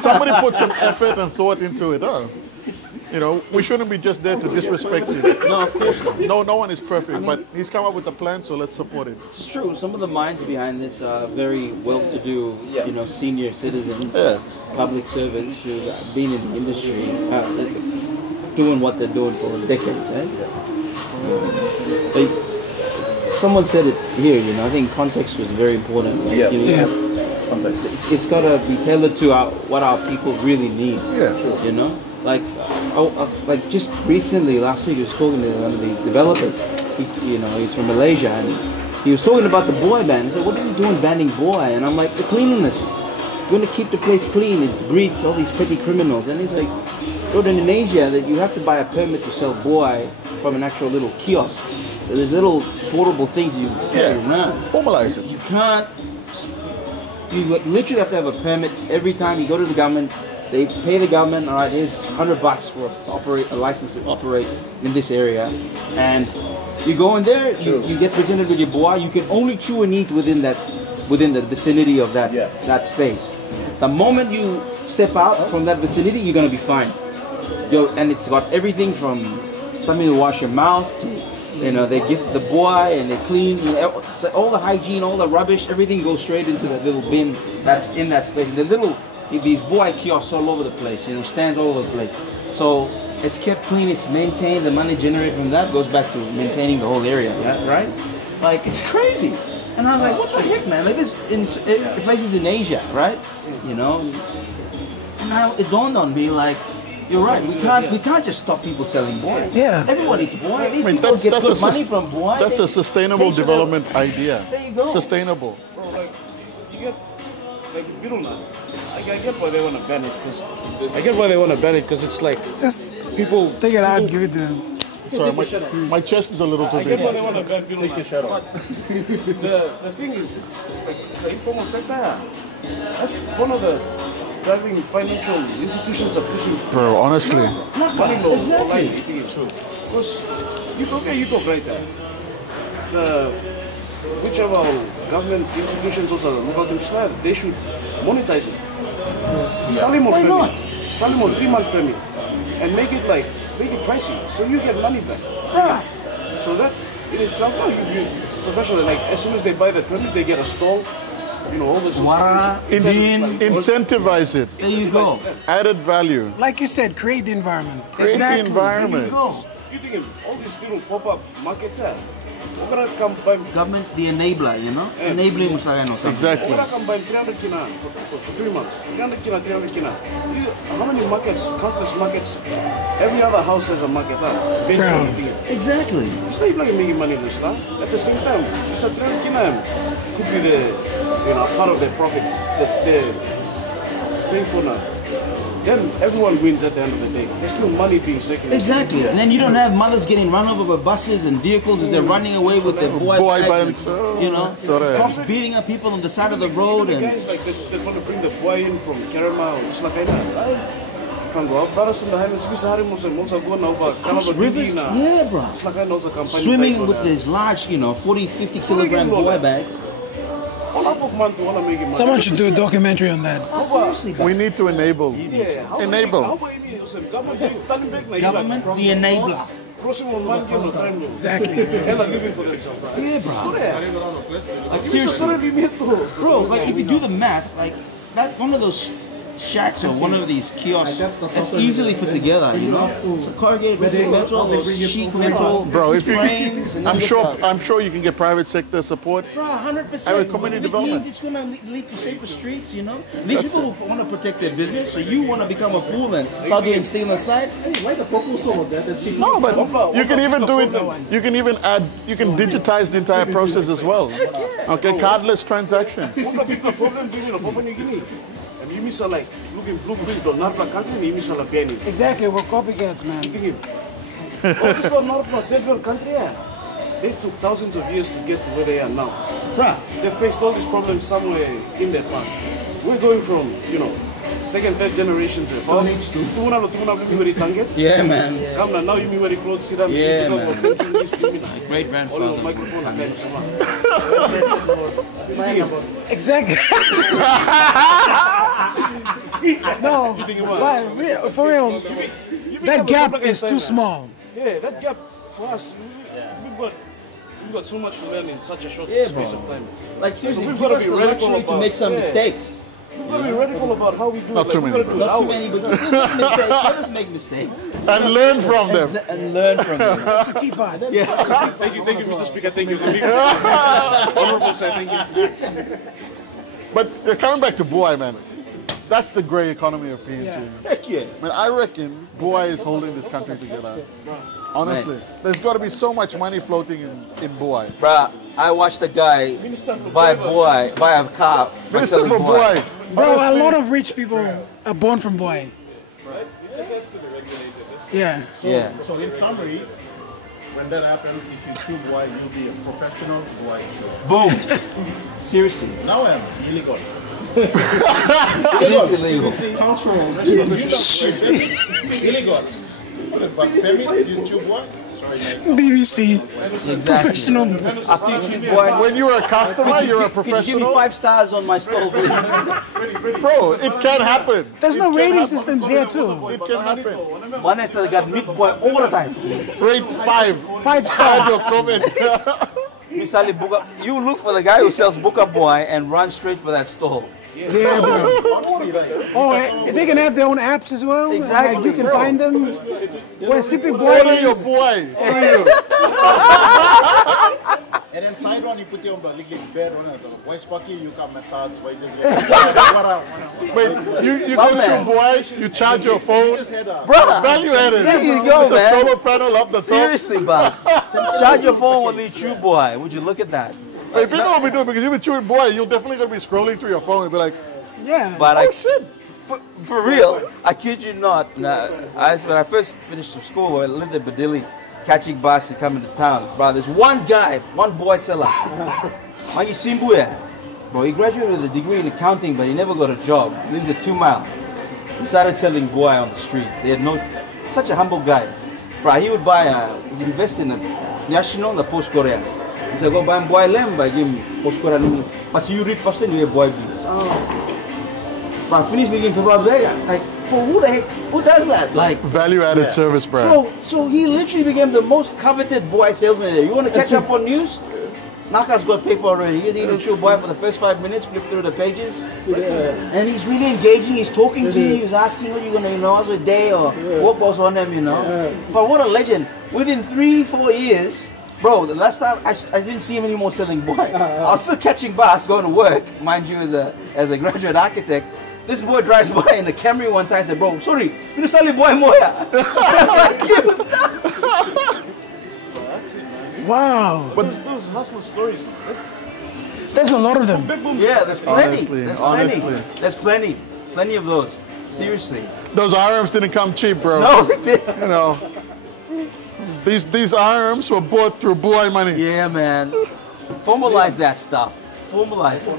some effort and thought into it. You know, we shouldn't be just there to disrespect it. No, of course not. No one is perfect, but he's come up with a plan, so let's support it. It's true. Some of the minds behind this are very well-to-do, you know, senior citizens, public servants who've been in the industry, doing what they're doing for decades. Someone said it here, you know, I think context was very important. Like, you know, it's got to be tailored to what our people really need. You know, like just recently, last week, I was talking to one of these developers. He's from Malaysia, and he was talking about the Buai ban. He said, "What are you doing banning Buai?" And I'm like, "The cleanliness. You're going to keep the place clean. It breeds all these petty criminals." And he's like, "Go to Indonesia, that you have to buy a permit to sell Buai from an actual little kiosk. So there's little portable things you carry around. Formalize it. You can't. You literally have to have a permit every time you go to the government. They pay the government. All right, here's $100 for a license to operate in this area, and you go in there. You get presented with your Buai. You can only chew and eat within the vicinity of that space. The moment you step out from that vicinity, you're gonna be fined. And it's got everything from something to wash your mouth to, you know, they give the Buai and they clean, you know, so all the hygiene, all the rubbish, everything goes straight into that little bin that's in that space. And these Buai kiosks all over the place, you know, stands all over the place. So it's kept clean, it's maintained, the money generated from that goes back to maintaining the whole area, right? Like, it's crazy. And I was like, what the heck, man? Like this in places in Asia, right? You know? And now it dawned on me, like, you're right. We can't just stop people selling Buai. Yeah. Everyone eats Buai. These people get good money from Buai. That's a sustainable development idea. There you go. Sustainable. Bro, like, you get like Biruna. I get why they want to ban it because it's like Just people take it out, give it to them. Sorry, my chest is a little too I get big. why they want to ban Biruna. Take your shirt off. The thing is, it's like the informal sector. That's one of the driving financial institutions are pushing. Bro, honestly. Not money law. Exactly. Because you talk right there. Which of our government institutions also look out themselves, they should monetize it. Salim on permit. Salim on 3-month permit. And make it pricey. So you get money back. Right. So that in itself, you professionally, like as soon as they buy the permit, they get a stall. You know, all this Incentivize it. There you go. Added value. Like you said, create the environment. Create the environment. You think all these little pop-up markets are, we're gonna come by Government, the enabler, you know? Enabling Musayan or something. Exactly. we're gonna come by 300 kina for 3 months. 300 kina. How many markets, countless markets, every other house has a market basically. Exactly. It's not like making money in stuff. At the same time, it's a 300 kina could be the part of their profit. paying for now. Then everyone wins at the end of the day. There's still money being circulated. Exactly. And then you don't have mothers getting run over by buses and vehicles as they're running away with their boy bags. You know, cops beating up people on the side of the road. The And guys like they want to bring the boy in from Kerama. It's like I can go up. Brothers in the Highlands, yeah, bro. It's like I know it's a company. Swimming with these large, 40, 50 kilogram boy bags. Someone should do a documentary on that. Oh, seriously, bro. We need to enable. Enable. Government, the enabler. Exactly. Living for themselves. Yeah, bro. Like seriously, bro. Like if you do the math, like that one of those shacks or one of these kiosks that's easily put together, you know. It's a corrugated metal, sheet metal, Bro, if you, frames. I'm sure you can get private sector support. Bro, 100%. With community development. It's going to lead to safer streets, you know. These people want to protect their business, so you want to become a fool and start doing stay on the side. Why the focus on that? No, but you can even do it. You can even add. You can digitize the entire process as well. Okay, cardless transactions. You miss a like looking blueprint on Narpa country, you miss a penny. Exactly, we're copycats, man. Oh, this is not third world country. They took thousands of years to get to where they are now. Bruh. They faced all these problems somewhere in their past. We're going from, second, third generation to Yeah, man. Come now, you mean very close, sit down. Yeah, man. Great grandfather. Exactly. No, but for real, that gap is too small. Yeah, that gap for us, we've got so much to learn in such a short space of time. Like seriously, So we've give got us to be the radical luxury to about- make some yeah. mistakes. We've got to be radical about how we do Not it. too Like, many. we've got to do it Not our too way. many, but make mistakes. Let us make mistakes. And learn from them. And learn from them. That's the key part. Thank you, Mr. Speaker. Thank you. Honorable sir, thank you. But coming back to Buai, man, that's the grey economy of PNG. Yeah. Heck yeah. Man, I reckon Buai is holding this country together. Honestly, there's got to be so much money floating in Buai. Bruh, I watched a guy buy a car by Minister selling for Buai. Buai. Bro, a Honestly, lot of rich people are born from Buai. Yeah. Yeah. So in summary, when that happens, if you chew Buai, you'll be a professional Buai chewer. Boom. Seriously. Now I'm illegal. It is illegal. Cultural. Illegal. But permit you chew Buai? Sorry, mate. BBC. Exactly. Professional. After you chew Buai, when you're a customer, you're a could you give me professional. 5 stars on my stove, please? Bro, it can happen. There's no It can rating happen. systems here too. It can happen. One has got meat Buai all the time. Rate 5. 5 Add stars. your comment. Misali Buka, you look for the guy who sells Buka Buai and run straight for that stall. Yeah, bro. Honestly, right? Oh, they can have their own apps as well. Exactly, Like, you can bro. find them. Where Sippy Order Boy your is. Buai. Order you. And then side one, you put your bed on it. Voice pocket, you come massage, why just Wait, you My go man. to Buai, you charge your phone. just head up. Bruh, Value added. there you go, It's a man. solar panel up the top. Seriously, bud. Charge your phone with the True Buai. Would you look at that? Hey, people will be doing because you've been chewing Buai, you're definitely going to be scrolling through your phone and be like, Yeah. But oh shit. for real, I kid you not. When I first finished from school, I lived in Badili, catching bus and coming to town. Bro, there's one guy, one boy seller. Mangi Simbuya. Bro, he graduated with a degree in accounting, but he never got a job. He lives at 2 Mile. He started selling Buai on the street. They had such a humble guy. Bro, he would he'd invest in a national, the Post Korea. He said, go buy him Buai Lem, buy him Post Korea. But you read person, you have Buai beans. But I finished making paper bag. Like, bro, who the heck, who does that? Like, Value-added service brand. bro, so he literally became the most coveted Buai salesman there. You want to catch up on news? Naka's got paper already. He's eating chew Buai for the first 5 minutes, flip through the pages. And he's really engaging. He's talking to you. He's asking what you're going to, how's your day or what was on them, But what a legend. Within 3-4 years, bro, the last time I didn't see him anymore selling Buai. I was still catching bus, going to work, mind you, as a graduate architect. This boy drives by in the Camry one time and said, bro, sorry, you don't sell Buai Moya. Wow. But those hustler stories, There's a lot of them. Yeah, there's plenty. Honestly, There's honestly. plenty. There's plenty. Plenty of those. Seriously. Those arms didn't come cheap, bro. No, they didn't. You know, these arms were bought through Buai money. Yeah, man. Formalize that stuff. Formalize it.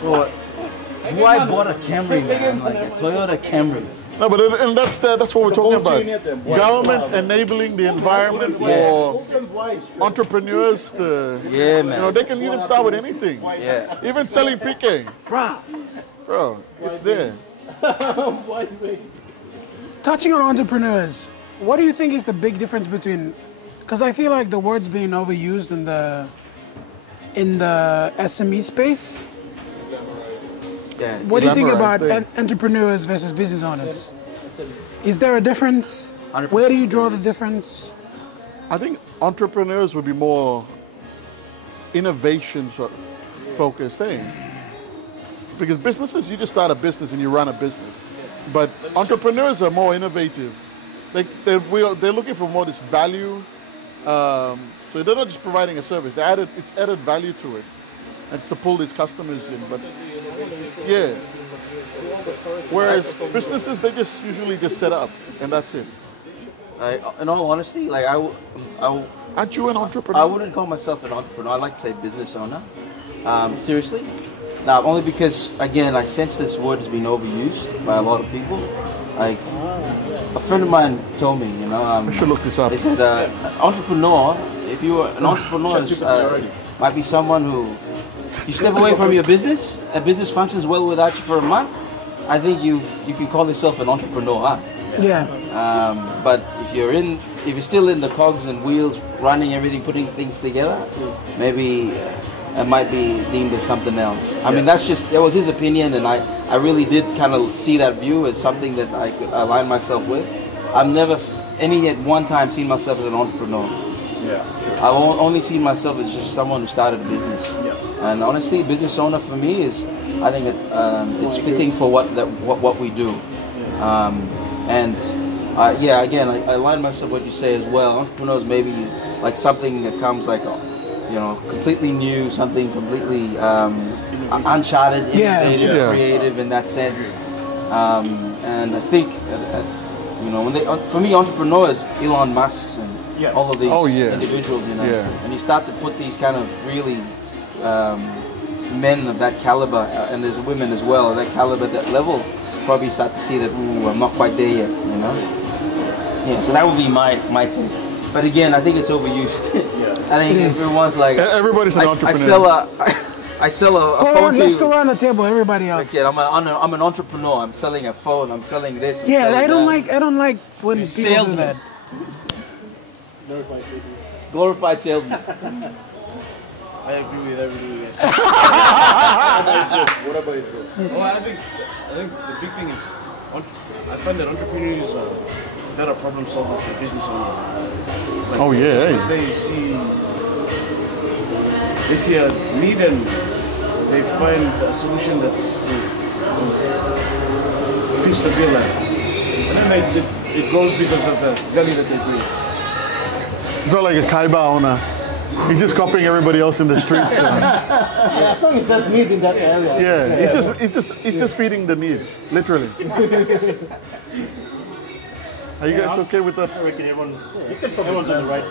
Bro, Buai bought a Camry, man, like a Toyota Camry. No, but and that's what we're talking about. Government enabling the environment for entrepreneurs to. Yeah, man. You know, they can even start with anything. Yeah. Even selling PK. Bro, it's there. Touching on entrepreneurs, what do you think is the big difference between? Because I feel like the word's being overused in the SME space. Yeah. What do you think about Elaborate. entrepreneurs versus business owners? Is there a difference? 100% Where do you draw the there is. difference? I think entrepreneurs would be more innovation focused thing. Because businesses, you just start a business and you run a business. But entrepreneurs are more innovative. They're looking for more this value. So they're not just providing a service. It's added value to it. And to pull these customers in. But yeah. Whereas businesses, they just usually just set up and that's it. In all honesty, like Aren't you an entrepreneur? I wouldn't call myself an entrepreneur. I like to say business owner. Seriously. Now, only because, again, I sense this word has been overused by a lot of people. Like, a friend of mine told me, you know, I should look this up. They said, entrepreneur, if you were an entrepreneur, might be someone who, you step away from your business, a business functions well without you for a month, I think you can call yourself an entrepreneur. Yeah. But if you're still in the cogs and wheels, running everything, putting things together, maybe it might be deemed as something else. I mean, that was his opinion, and I really did kind of see that view as something that I could align myself with. I've never at one time seen myself as an entrepreneur. Yeah. I've only seen myself as just someone who started a business. Yeah. And honestly, business owner for me is, I think it's fitting for what we do. And again, I align myself with what you say as well. Entrepreneurs maybe like something that comes like, you know, completely new, something completely uncharted, innovative, creative in that sense. And I think, you know, for me, entrepreneurs, Elon Musk's and all of these individuals, you know, and you start to put these kind of really men of that caliber, and there's women as well, that caliber, that level, probably start to see that, ooh, I'm not quite there yet, you know? Yeah, so that would be my take. But again, I think it's overused. I think everyone's like... Everybody's an entrepreneur. I sell a phone to you. Let's go around the table, everybody else. Like, I'm an entrepreneur. I'm selling a phone. I'm selling this. Yeah, I don't like when people do that. Glorified salesman. I agree with everything you guys said. What about you? Well, I think the big thing is, I find that entrepreneurs are better problem solvers than business owners. Like, because they see a need and they find a solution that's fits the bill, and then it grows because of the value that they bring. It's not like a Kaiba owner. He's just copying everybody else in the streets. As long as there's need in that area. Yeah, he's just feeding the need, literally. Are you guys okay with that? I reckon everyone's on the right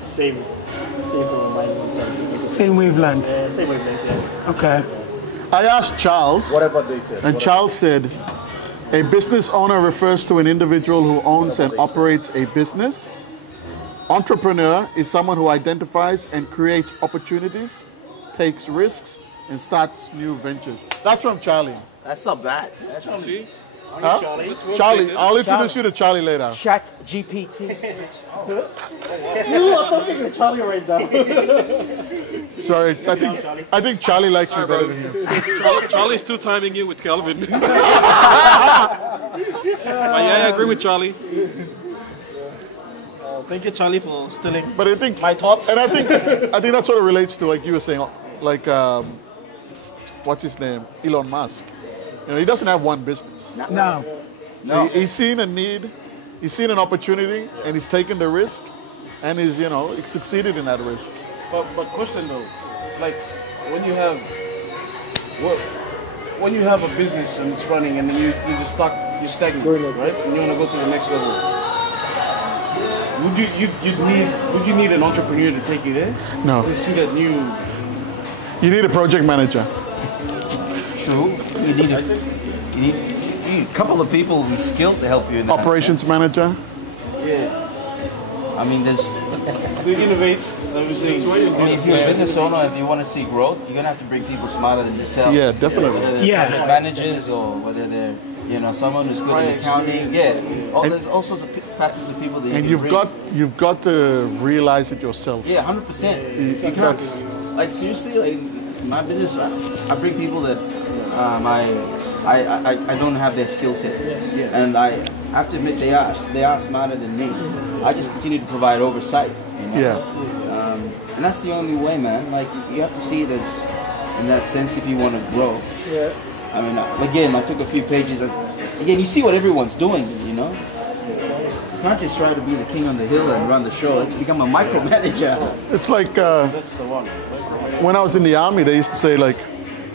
same mind. Same wavelength. Yeah, same wavelength, yeah. Okay. I asked Charles. What about they said? And Charles said, a business owner refers to an individual who owns and operates a business. Entrepreneur is someone who identifies and creates opportunities, takes risks, and starts new ventures. That's from Charlie. That's not bad. See? Huh? Charlie, I'll introduce you to Charlie later. Chat GPT. You are talking to Charlie right now. Sorry, I think Charlie likes me better than you. Charlie's still timing you with Calvin. But yeah, I agree with Charlie. Thank you, Charlie, for stealing But I think my thoughts. And I think that sort of relates to, like you were saying, like what's his name, Elon Musk. You know, he doesn't have one business. No. He's seen a need, he's seen an opportunity, and he's taken the risk, and he's succeeded in that risk. But question though, like when you have when you have a business and it's running and then you're just stuck, you're stagnant, right? And you want to go to the next level. Would you need an entrepreneur to take you there? No. To see that new. You need a project manager. True. You need a couple of people with skill to help you in that. Operations manager. Yeah. I mean, there's. So you innovate. I mean, if you're a business owner, if you want to see growth, you're gonna have to bring people smarter than yourself. Yeah, definitely. Whether they're project managers or whether they're, someone who's good at accounting. Yeah. There's all sorts of facets of people that you can bring. You've got to realize it yourself. Yeah, 100%. You can't, like, seriously, like my business, I bring people that I don't have their skill set, and I have to admit they are smarter than me. I just continue to provide oversight. Yeah. And that's the only way, man. Like, you have to see it as, in that sense, if you want to grow. Yeah. I mean, again, I took a few pages. Again, you see what everyone's doing, You can't just try to be the king on the hill and run the show. You become a micromanager. It's like that's the one. when I was in the army, they used to say, like,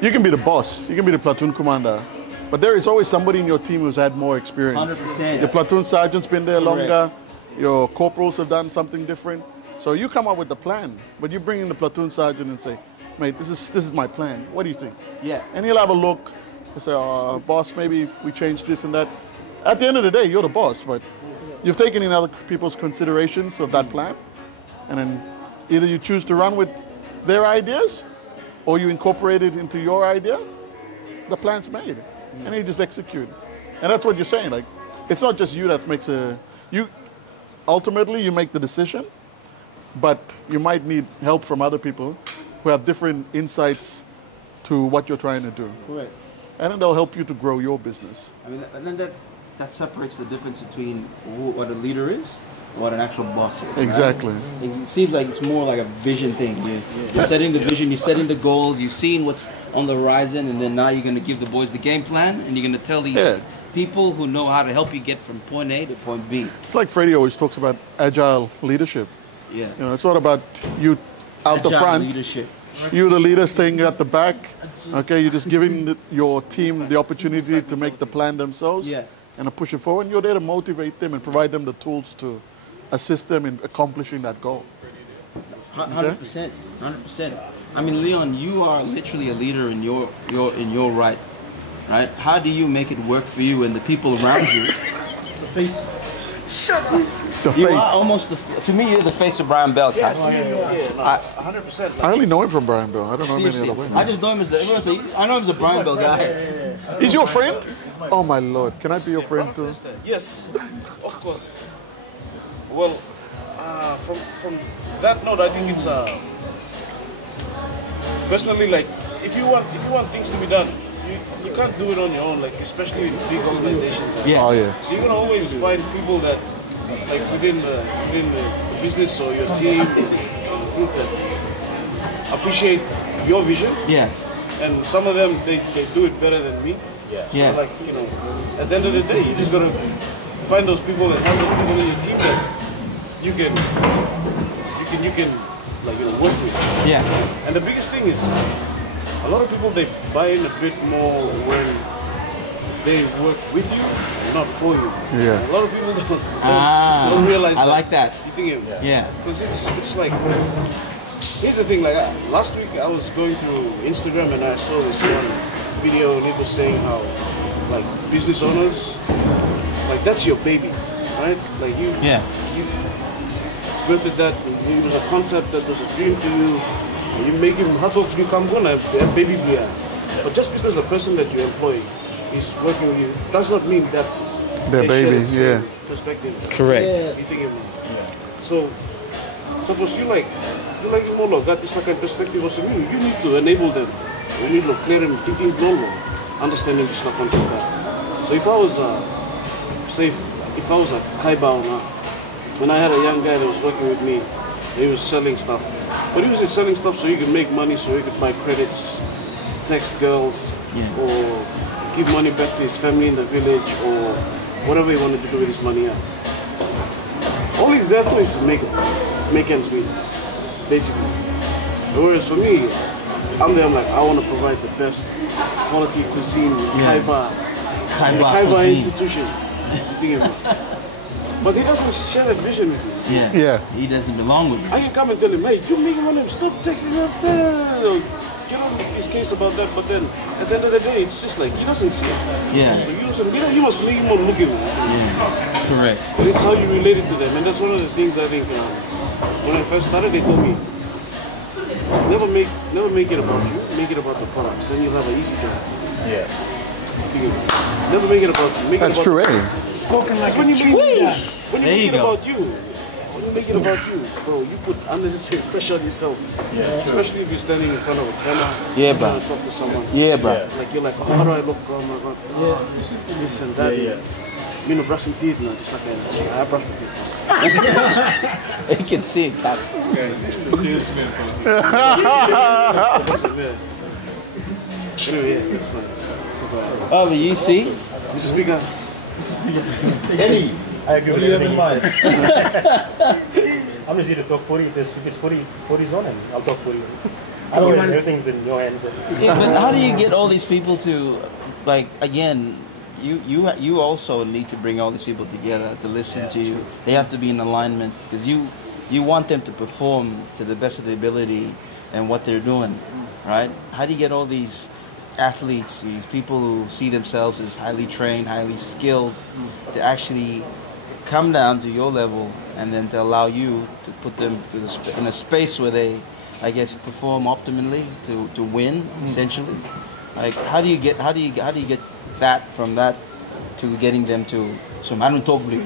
you can be the boss, you can be the platoon commander, but there is always somebody in your team who's had more experience. 100%. Your platoon sergeant's been there longer, your corporals have done something different. So you come up with the plan, but you bring in the platoon sergeant and say, mate, this is my plan. What do you think? Yeah. And he'll have a look and say, boss, maybe we change this and that. At the end of the day, you're the boss, but you've taken in other people's considerations of that plan, and then either you choose to run with their ideas or you incorporate it into your idea. The plan's made, and you just execute. And that's what you're saying. Like, it's not just you that makes ultimately you make the decision, but you might need help from other people who have different insights to what you're trying to do. Correct. And then they'll help you to grow your business. I mean, and then that separates the difference between what a leader is and what an actual boss is. Exactly. Right? It seems like it's more like a vision thing. You're setting the vision, you're setting the goals, you've seen what's on the horizon, and then now you're going to give the boys the game plan, and you're going to tell these people who know how to help you get from point A to point B. It's like Freddie always talks about agile leadership. Yeah. It's not about you out agile the front. Leadership. You, the leader, staying at the back. Okay, you're just giving your team the opportunity to make the plan themselves and to push it forward. And you're there to motivate them and provide them the tools to assist them in accomplishing that goal. 100%. 100%. I mean, Leon, you are literally a leader in your right. Right? How do you make it work for you and the people around you? The face. Shut up. The you face. are almost to me, you're the face of Brian Bell, Cass. 100%. I only know him from Brian Bell. I don't know him any other way. I just know him as I know him as a Brian Bell guy. He's your friend? Oh my Lord! Can I be your friend too? Yes, of course. Well, from that note, I think it's personally, like, if you want things to be done, you can't do it on your own, like, especially with big organizations. Yeah. Oh yeah. So you're gonna always find people that, like, within the business or your team, group that appreciate your vision. Yeah. And some of them they do it better than me. Yeah. So, like, at the end of the day, you just gotta find those people and have those people in your team that you can like, work with. Yeah. And the biggest thing is, a lot of people, they buy in a bit more when they work with you, not for you. Yeah. A lot of people don't realize that. I like that. You think Yeah. because it's like, here's the thing, like, last week I was going through Instagram and I saw this one video and it was saying how, like, business owners, like, that's your baby, right? Like, you birthed that, it was a concept that was a dream to you. You make him hatok you come gonna baby beer. But just because the person that you employ is working with you does not mean that's their baby, perspective. Correct. You think so suppose you like more like that is like a perspective also you need to enable them. You need to clear them thinking global, understanding this concept. So if I was if I was a Kaibao now, when I had a young guy that was working with me, he was selling stuff. But he was just selling stuff so he could make money, so he could buy credits, text girls, or give money back to his family in the village, or whatever he wanted to do with his money. All he's there for is to make ends meet, basically. Whereas for me, I'm there. I'm like, I want to provide the best quality cuisine, Kaiba, and the Kaiba cuisine. institution. But he doesn't share that vision with me. Yeah. He doesn't belong with you. I can come and tell him, hey, you making one of them, stop texting him. No. Get on his case about that, but then at the end of the day, it's just like he doesn't see it. Yeah. So you must make him look at it. Yeah. Correct. But it's how you relate it to them, and that's one of the things I think. When I first started, they told me, never make it about you, make it about the products, then you'll have an easy job. Yeah. Never make it about you. Make That's it about true, eh? Spoken like When a you true make leader. when you There make you it go. about you, when you make it about you, bro, you put unnecessary pressure on yourself. Yeah. Especially if you're standing in front of a camera, Yeah, trying bro. to talk to someone. Yeah, bro. Like you're like, oh, how do I look? Oh my god, this and that. Yeah. You know, brushing teeth, no, just like I brush my teeth. You can see it, Caps. Listen, man. Anyway, yeah, that's fine. Oh, but you see? Mr. Speaker. Eddie, I agree what with do you have in everything mind? I'm just here to talk 40. If it's 40's on, and I'll talk 40. Otherwise, everything's in your hands. Yeah, but how do you get all these people to, like, again, you also need to bring all these people together to listen to you. They have to be in alignment because you want them to perform to the best of their ability and what they're doing, right? How do you get all these athletes, these people who see themselves as highly trained, highly skilled, to actually come down to your level and then to allow you to put them to in a space where they, I guess, perform optimally to win, essentially? Like, how do you get that from that to getting them to so talk blue?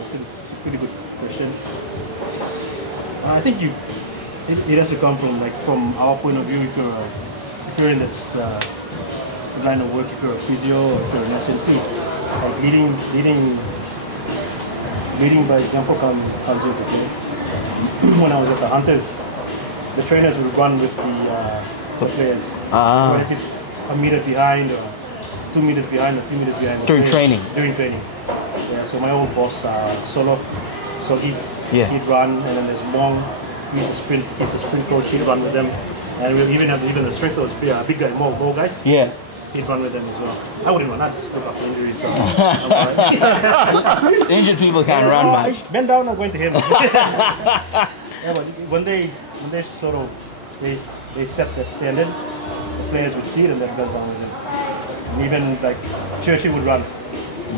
It's a pretty good question. I think it has to come from our point of view. If you're in this line of work, if you're a physio or if you're an SNC, like leading by example comes into play. When I was at the Hunters, the trainers would run with the players. When it is a meter behind or 2 meters behind or 3 meters behind. During training. During training. Yeah, so my old boss, Sogi, he'd run, and then there's Mong, he's a sprint coach, he'd run with them. And we'll even have the strength coach, big guy, Mo guys. Yeah. He'd run with them as well. I wouldn't run, I'd just look after injuries. So Injured people can't run much. Bend down, I'm going to him. Yeah, but when they sort of they set that standard, the players would see it and then bend down with them. And even like Churchill would run.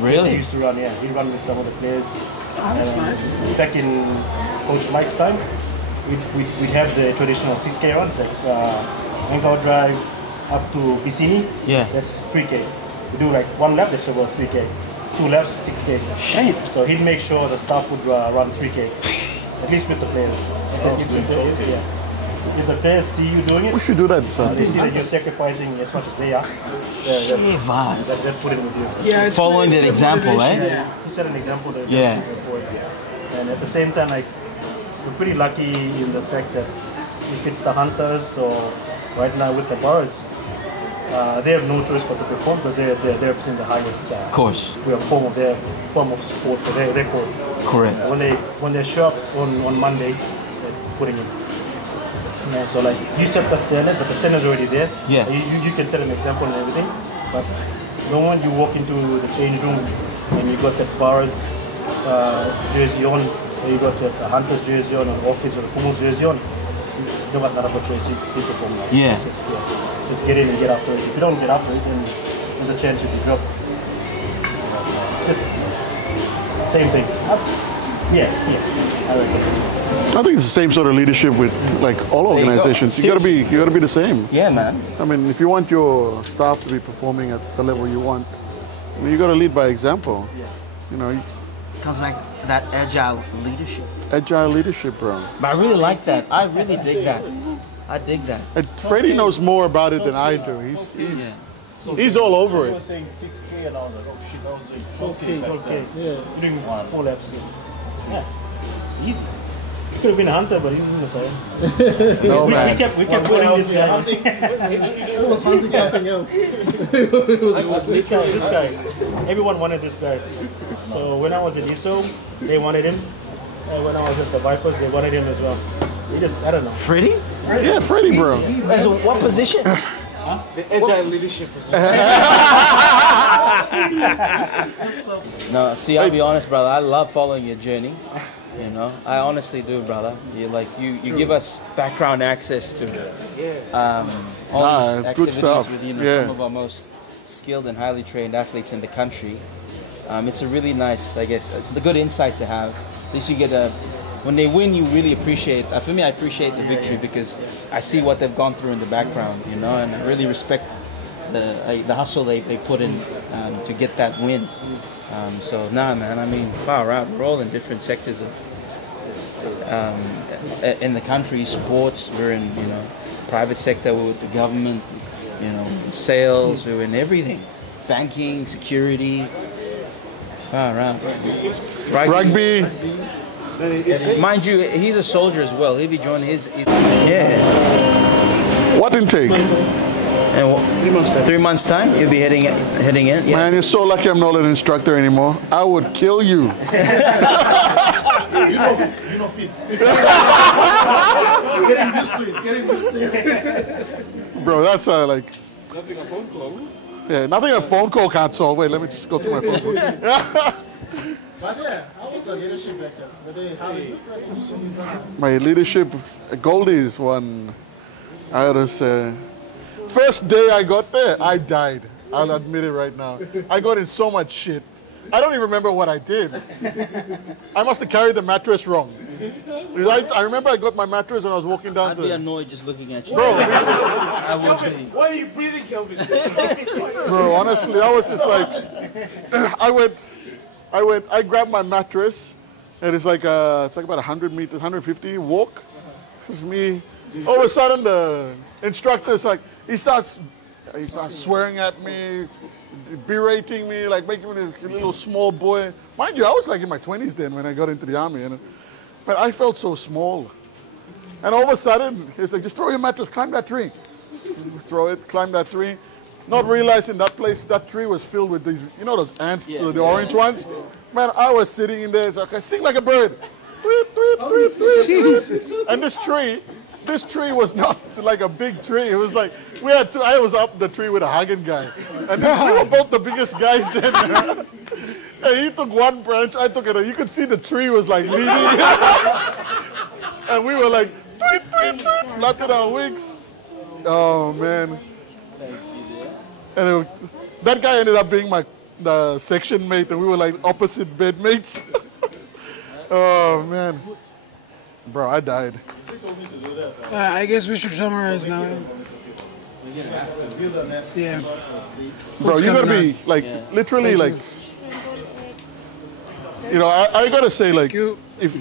Really? He used to run, yeah. He'd run with some of the players. Oh, that's nice. Back in Coach Mike's time, we'd have the traditional 6K runs, like Anchor Drive up to Piscini. Yeah. That's 3K. We do like one lap, that's about 3K. 2 laps, 6K. Damn. So he'd make sure the staff would run 3K, at least with the players. If the players see you doing it, We should do that they Sunday. see that you're sacrificing as much as they are. They're put in with you. Yeah, it's Following it's that good example, motivation, eh? Yeah. He set an example that Yeah. they're super for. And at the same time, like, we're pretty lucky in the fact that if it's the Hunters or right now with the Bars, they have no choice but to perform because they're representing the highest Of course. form of sport for their record. Correct. When they show up on Monday, they're putting in. Yeah, so like you set the standard, but the standard's already there. Yeah. You can set an example and everything, but the moment you walk into the change room and you got that Bars jersey on, or you got that Hunters jersey on, or the Orchids or the Pumas jersey on, you got another choice. You perform now. Yeah. Just get in and get after it. If you don't get after it, then there's a chance you can drop. It's just same thing. Yeah. I reckon. I think it's the same sort of leadership with like all you go. organizations. You gotta be the same. Yeah, man. I mean, if you want your staff to be performing at the level you want, I mean, you gotta lead by example. Yeah. You know, Comes back to that agile leadership. agile leadership, bro. But I really like that. I really dig that. I dig that. And Freddie knows more about it than I do. He's all over You were it. saying 6K and I was like, oh shit, I was doing 12K. Okay. Yeah. Doing 4 laps. Yeah. Easy. Could have been a Hunter, but he didn't say. No, we man. kept calling this guy. It was hunting something else. This guy. Everyone wanted this guy. So when I was in ISO, they wanted him. And when I was at the Vipers, they wanted him as well. He just, I don't know. Freddie? Yeah, Freddie, bro. As a, what position? The agile leadership. No, see, I'll be honest, brother. I love following your journey. You know, I honestly do, brother. You give us background access to all these activities stuff. with some of our most skilled and highly trained athletes in the country. It's a really nice, I guess, it's a good insight to have. At least you get when they win, you really appreciate. For me, I appreciate the victory because I see what they've gone through in the background, you know, and I really respect the hustle they put in to get that win. So nah, man. I mean, far out. We're all in different sectors of in the country. Sports. We're in private sector. We're with the government. Sales. We're in everything. Banking, security. Far out. Rugby. Mind you, he's a soldier as well. He'll be joining his yeah. What intake? And 3 months time, you'll be heading in. Yeah. Man, you're so lucky I'm not an instructor anymore. I would kill you. You know fit. Getting used to it. Bro, that's like... Nothing a phone call. Yeah, nothing a phone call can't solve. Wait, let me just go to my phone call. But yeah, how was the leadership back then? How did you practice? My leadership, Goldie is one. I gotta say, first day I got there, I died. I'll admit it right now. I got in so much shit. I don't even remember what I did. I must have carried the mattress wrong. I remember I got my mattress and I was walking down. I'd be annoyed just looking at you. Bro, I would be. Why are you breathing, Kelvin? Bro, honestly, I was just like, I grabbed my mattress, and it's like about 100 meters, 150 walk. It's me. All of a sudden, the instructor's like, he starts swearing at me, berating me, like making me this little small boy. Mind you, I was like in my 20s then when I got into the army, but I felt so small. And all of a sudden, he's like, just throw your mattress, climb that tree. Just throw it, climb that tree. Not realizing that tree was filled with these, those ants, the orange ones? Man, I was sitting in there, it's like, I sing like a bird. Jesus. And this tree was not like a big tree. It was like, I was up the tree with a Hagen guy. And we were both the biggest guys then. And he took one branch, I took it. You could see the tree was like leaning. And we were like, flapping our wings. Oh, man. And that guy ended up being the section mate, and we were like opposite bed mates. Oh, man. Bro, I died. I guess we should summarize now. Yeah. Bro, you gotta be like, literally like, I gotta say, like, if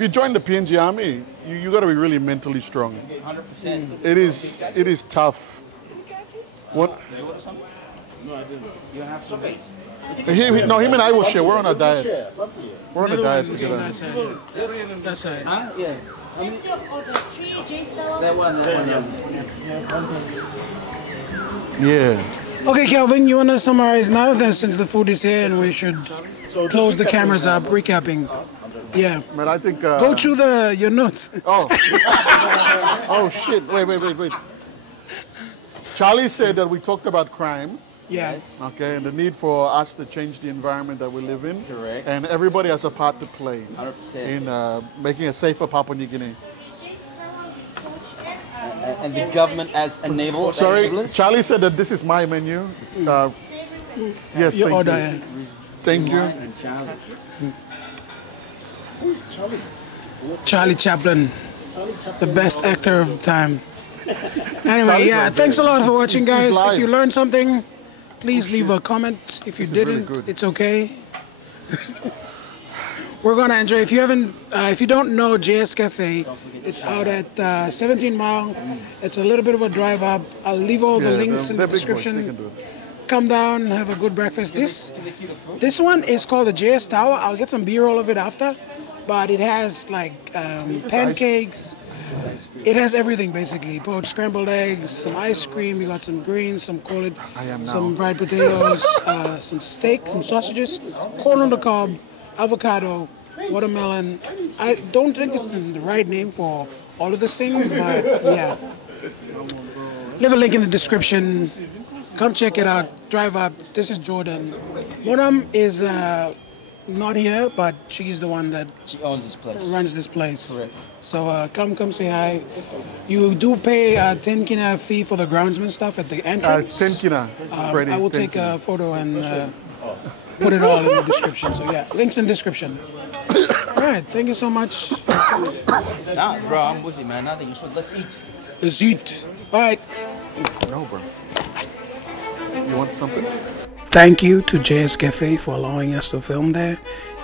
you join the PNG Army, you gotta be really mentally strong. 100%. It is tough. What? No, I didn't. You have some. Him and I will share. We're on a diet. We're on a diet together. That side. Huh? Yeah. It's the tree, J's tower. That one. Yeah. Okay, Kelvin, you want to summarize now then, since the food is here and we should close the cameras up, recapping. Yeah. Man, I think... Go through your notes. Oh. Oh, shit. Wait. Charlie said that we talked about crime. Yeah. Okay, and the need for us to change the environment that we live in. Correct. And everybody has a part to play 100%. in making a safer Papua New Guinea. And the government as enablers. Sorry, Charlie said that this is my menu. Yes, Your thank order. you. Thank you. Who's Charlie? Charlie Chaplin, the best actor of the time. Anyway, yeah, thanks a lot for watching, guys. If you learned something, please leave a comment. If you didn't, it's okay. We're gonna enjoy. If you don't know JS Cafe, it's out at 17 Mile. It's a little bit of a drive up. I'll leave all the links in the description. Come down, have a good breakfast. This one is called the JS Tower. I'll get some B-roll of it after, but it has like pancakes. It has everything basically. Poached scrambled eggs, some ice cream. You got some greens, some some fried potatoes, some steak, some sausages, corn on the cob, avocado, watermelon. I don't think it's the right name for all of these things, but yeah. Leave a link in the description. Come check it out. Drive up. This is Jordan. Monam is not here, but she's the one that She owns this place. runs this place. Correct. So come say hi. You do pay a 10 kina fee for the groundsman stuff at the entrance. 10 kina. Freddie, I will 10 take kina. a photo and put it all in the description. So yeah, links in description. All right, thank you so much. Nah, bro, I'm with you, man. Nothing. Let's eat. Let's eat. All right. No, bro. You want something? Thank you to JS Cafe for allowing us to film there,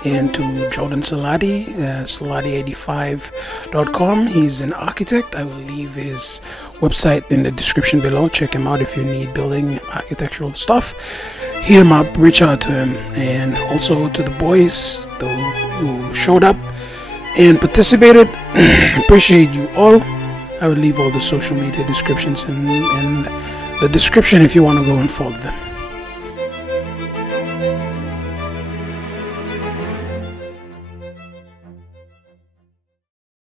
and to Jordan Salati, salati85.com. He's an architect. I will leave his website in the description below. Check him out if you need building architectural stuff. Hit him up, reach out to him, and also to the boys who showed up and participated. Appreciate you all. I will leave all the social media descriptions in the description if you want to go and follow them.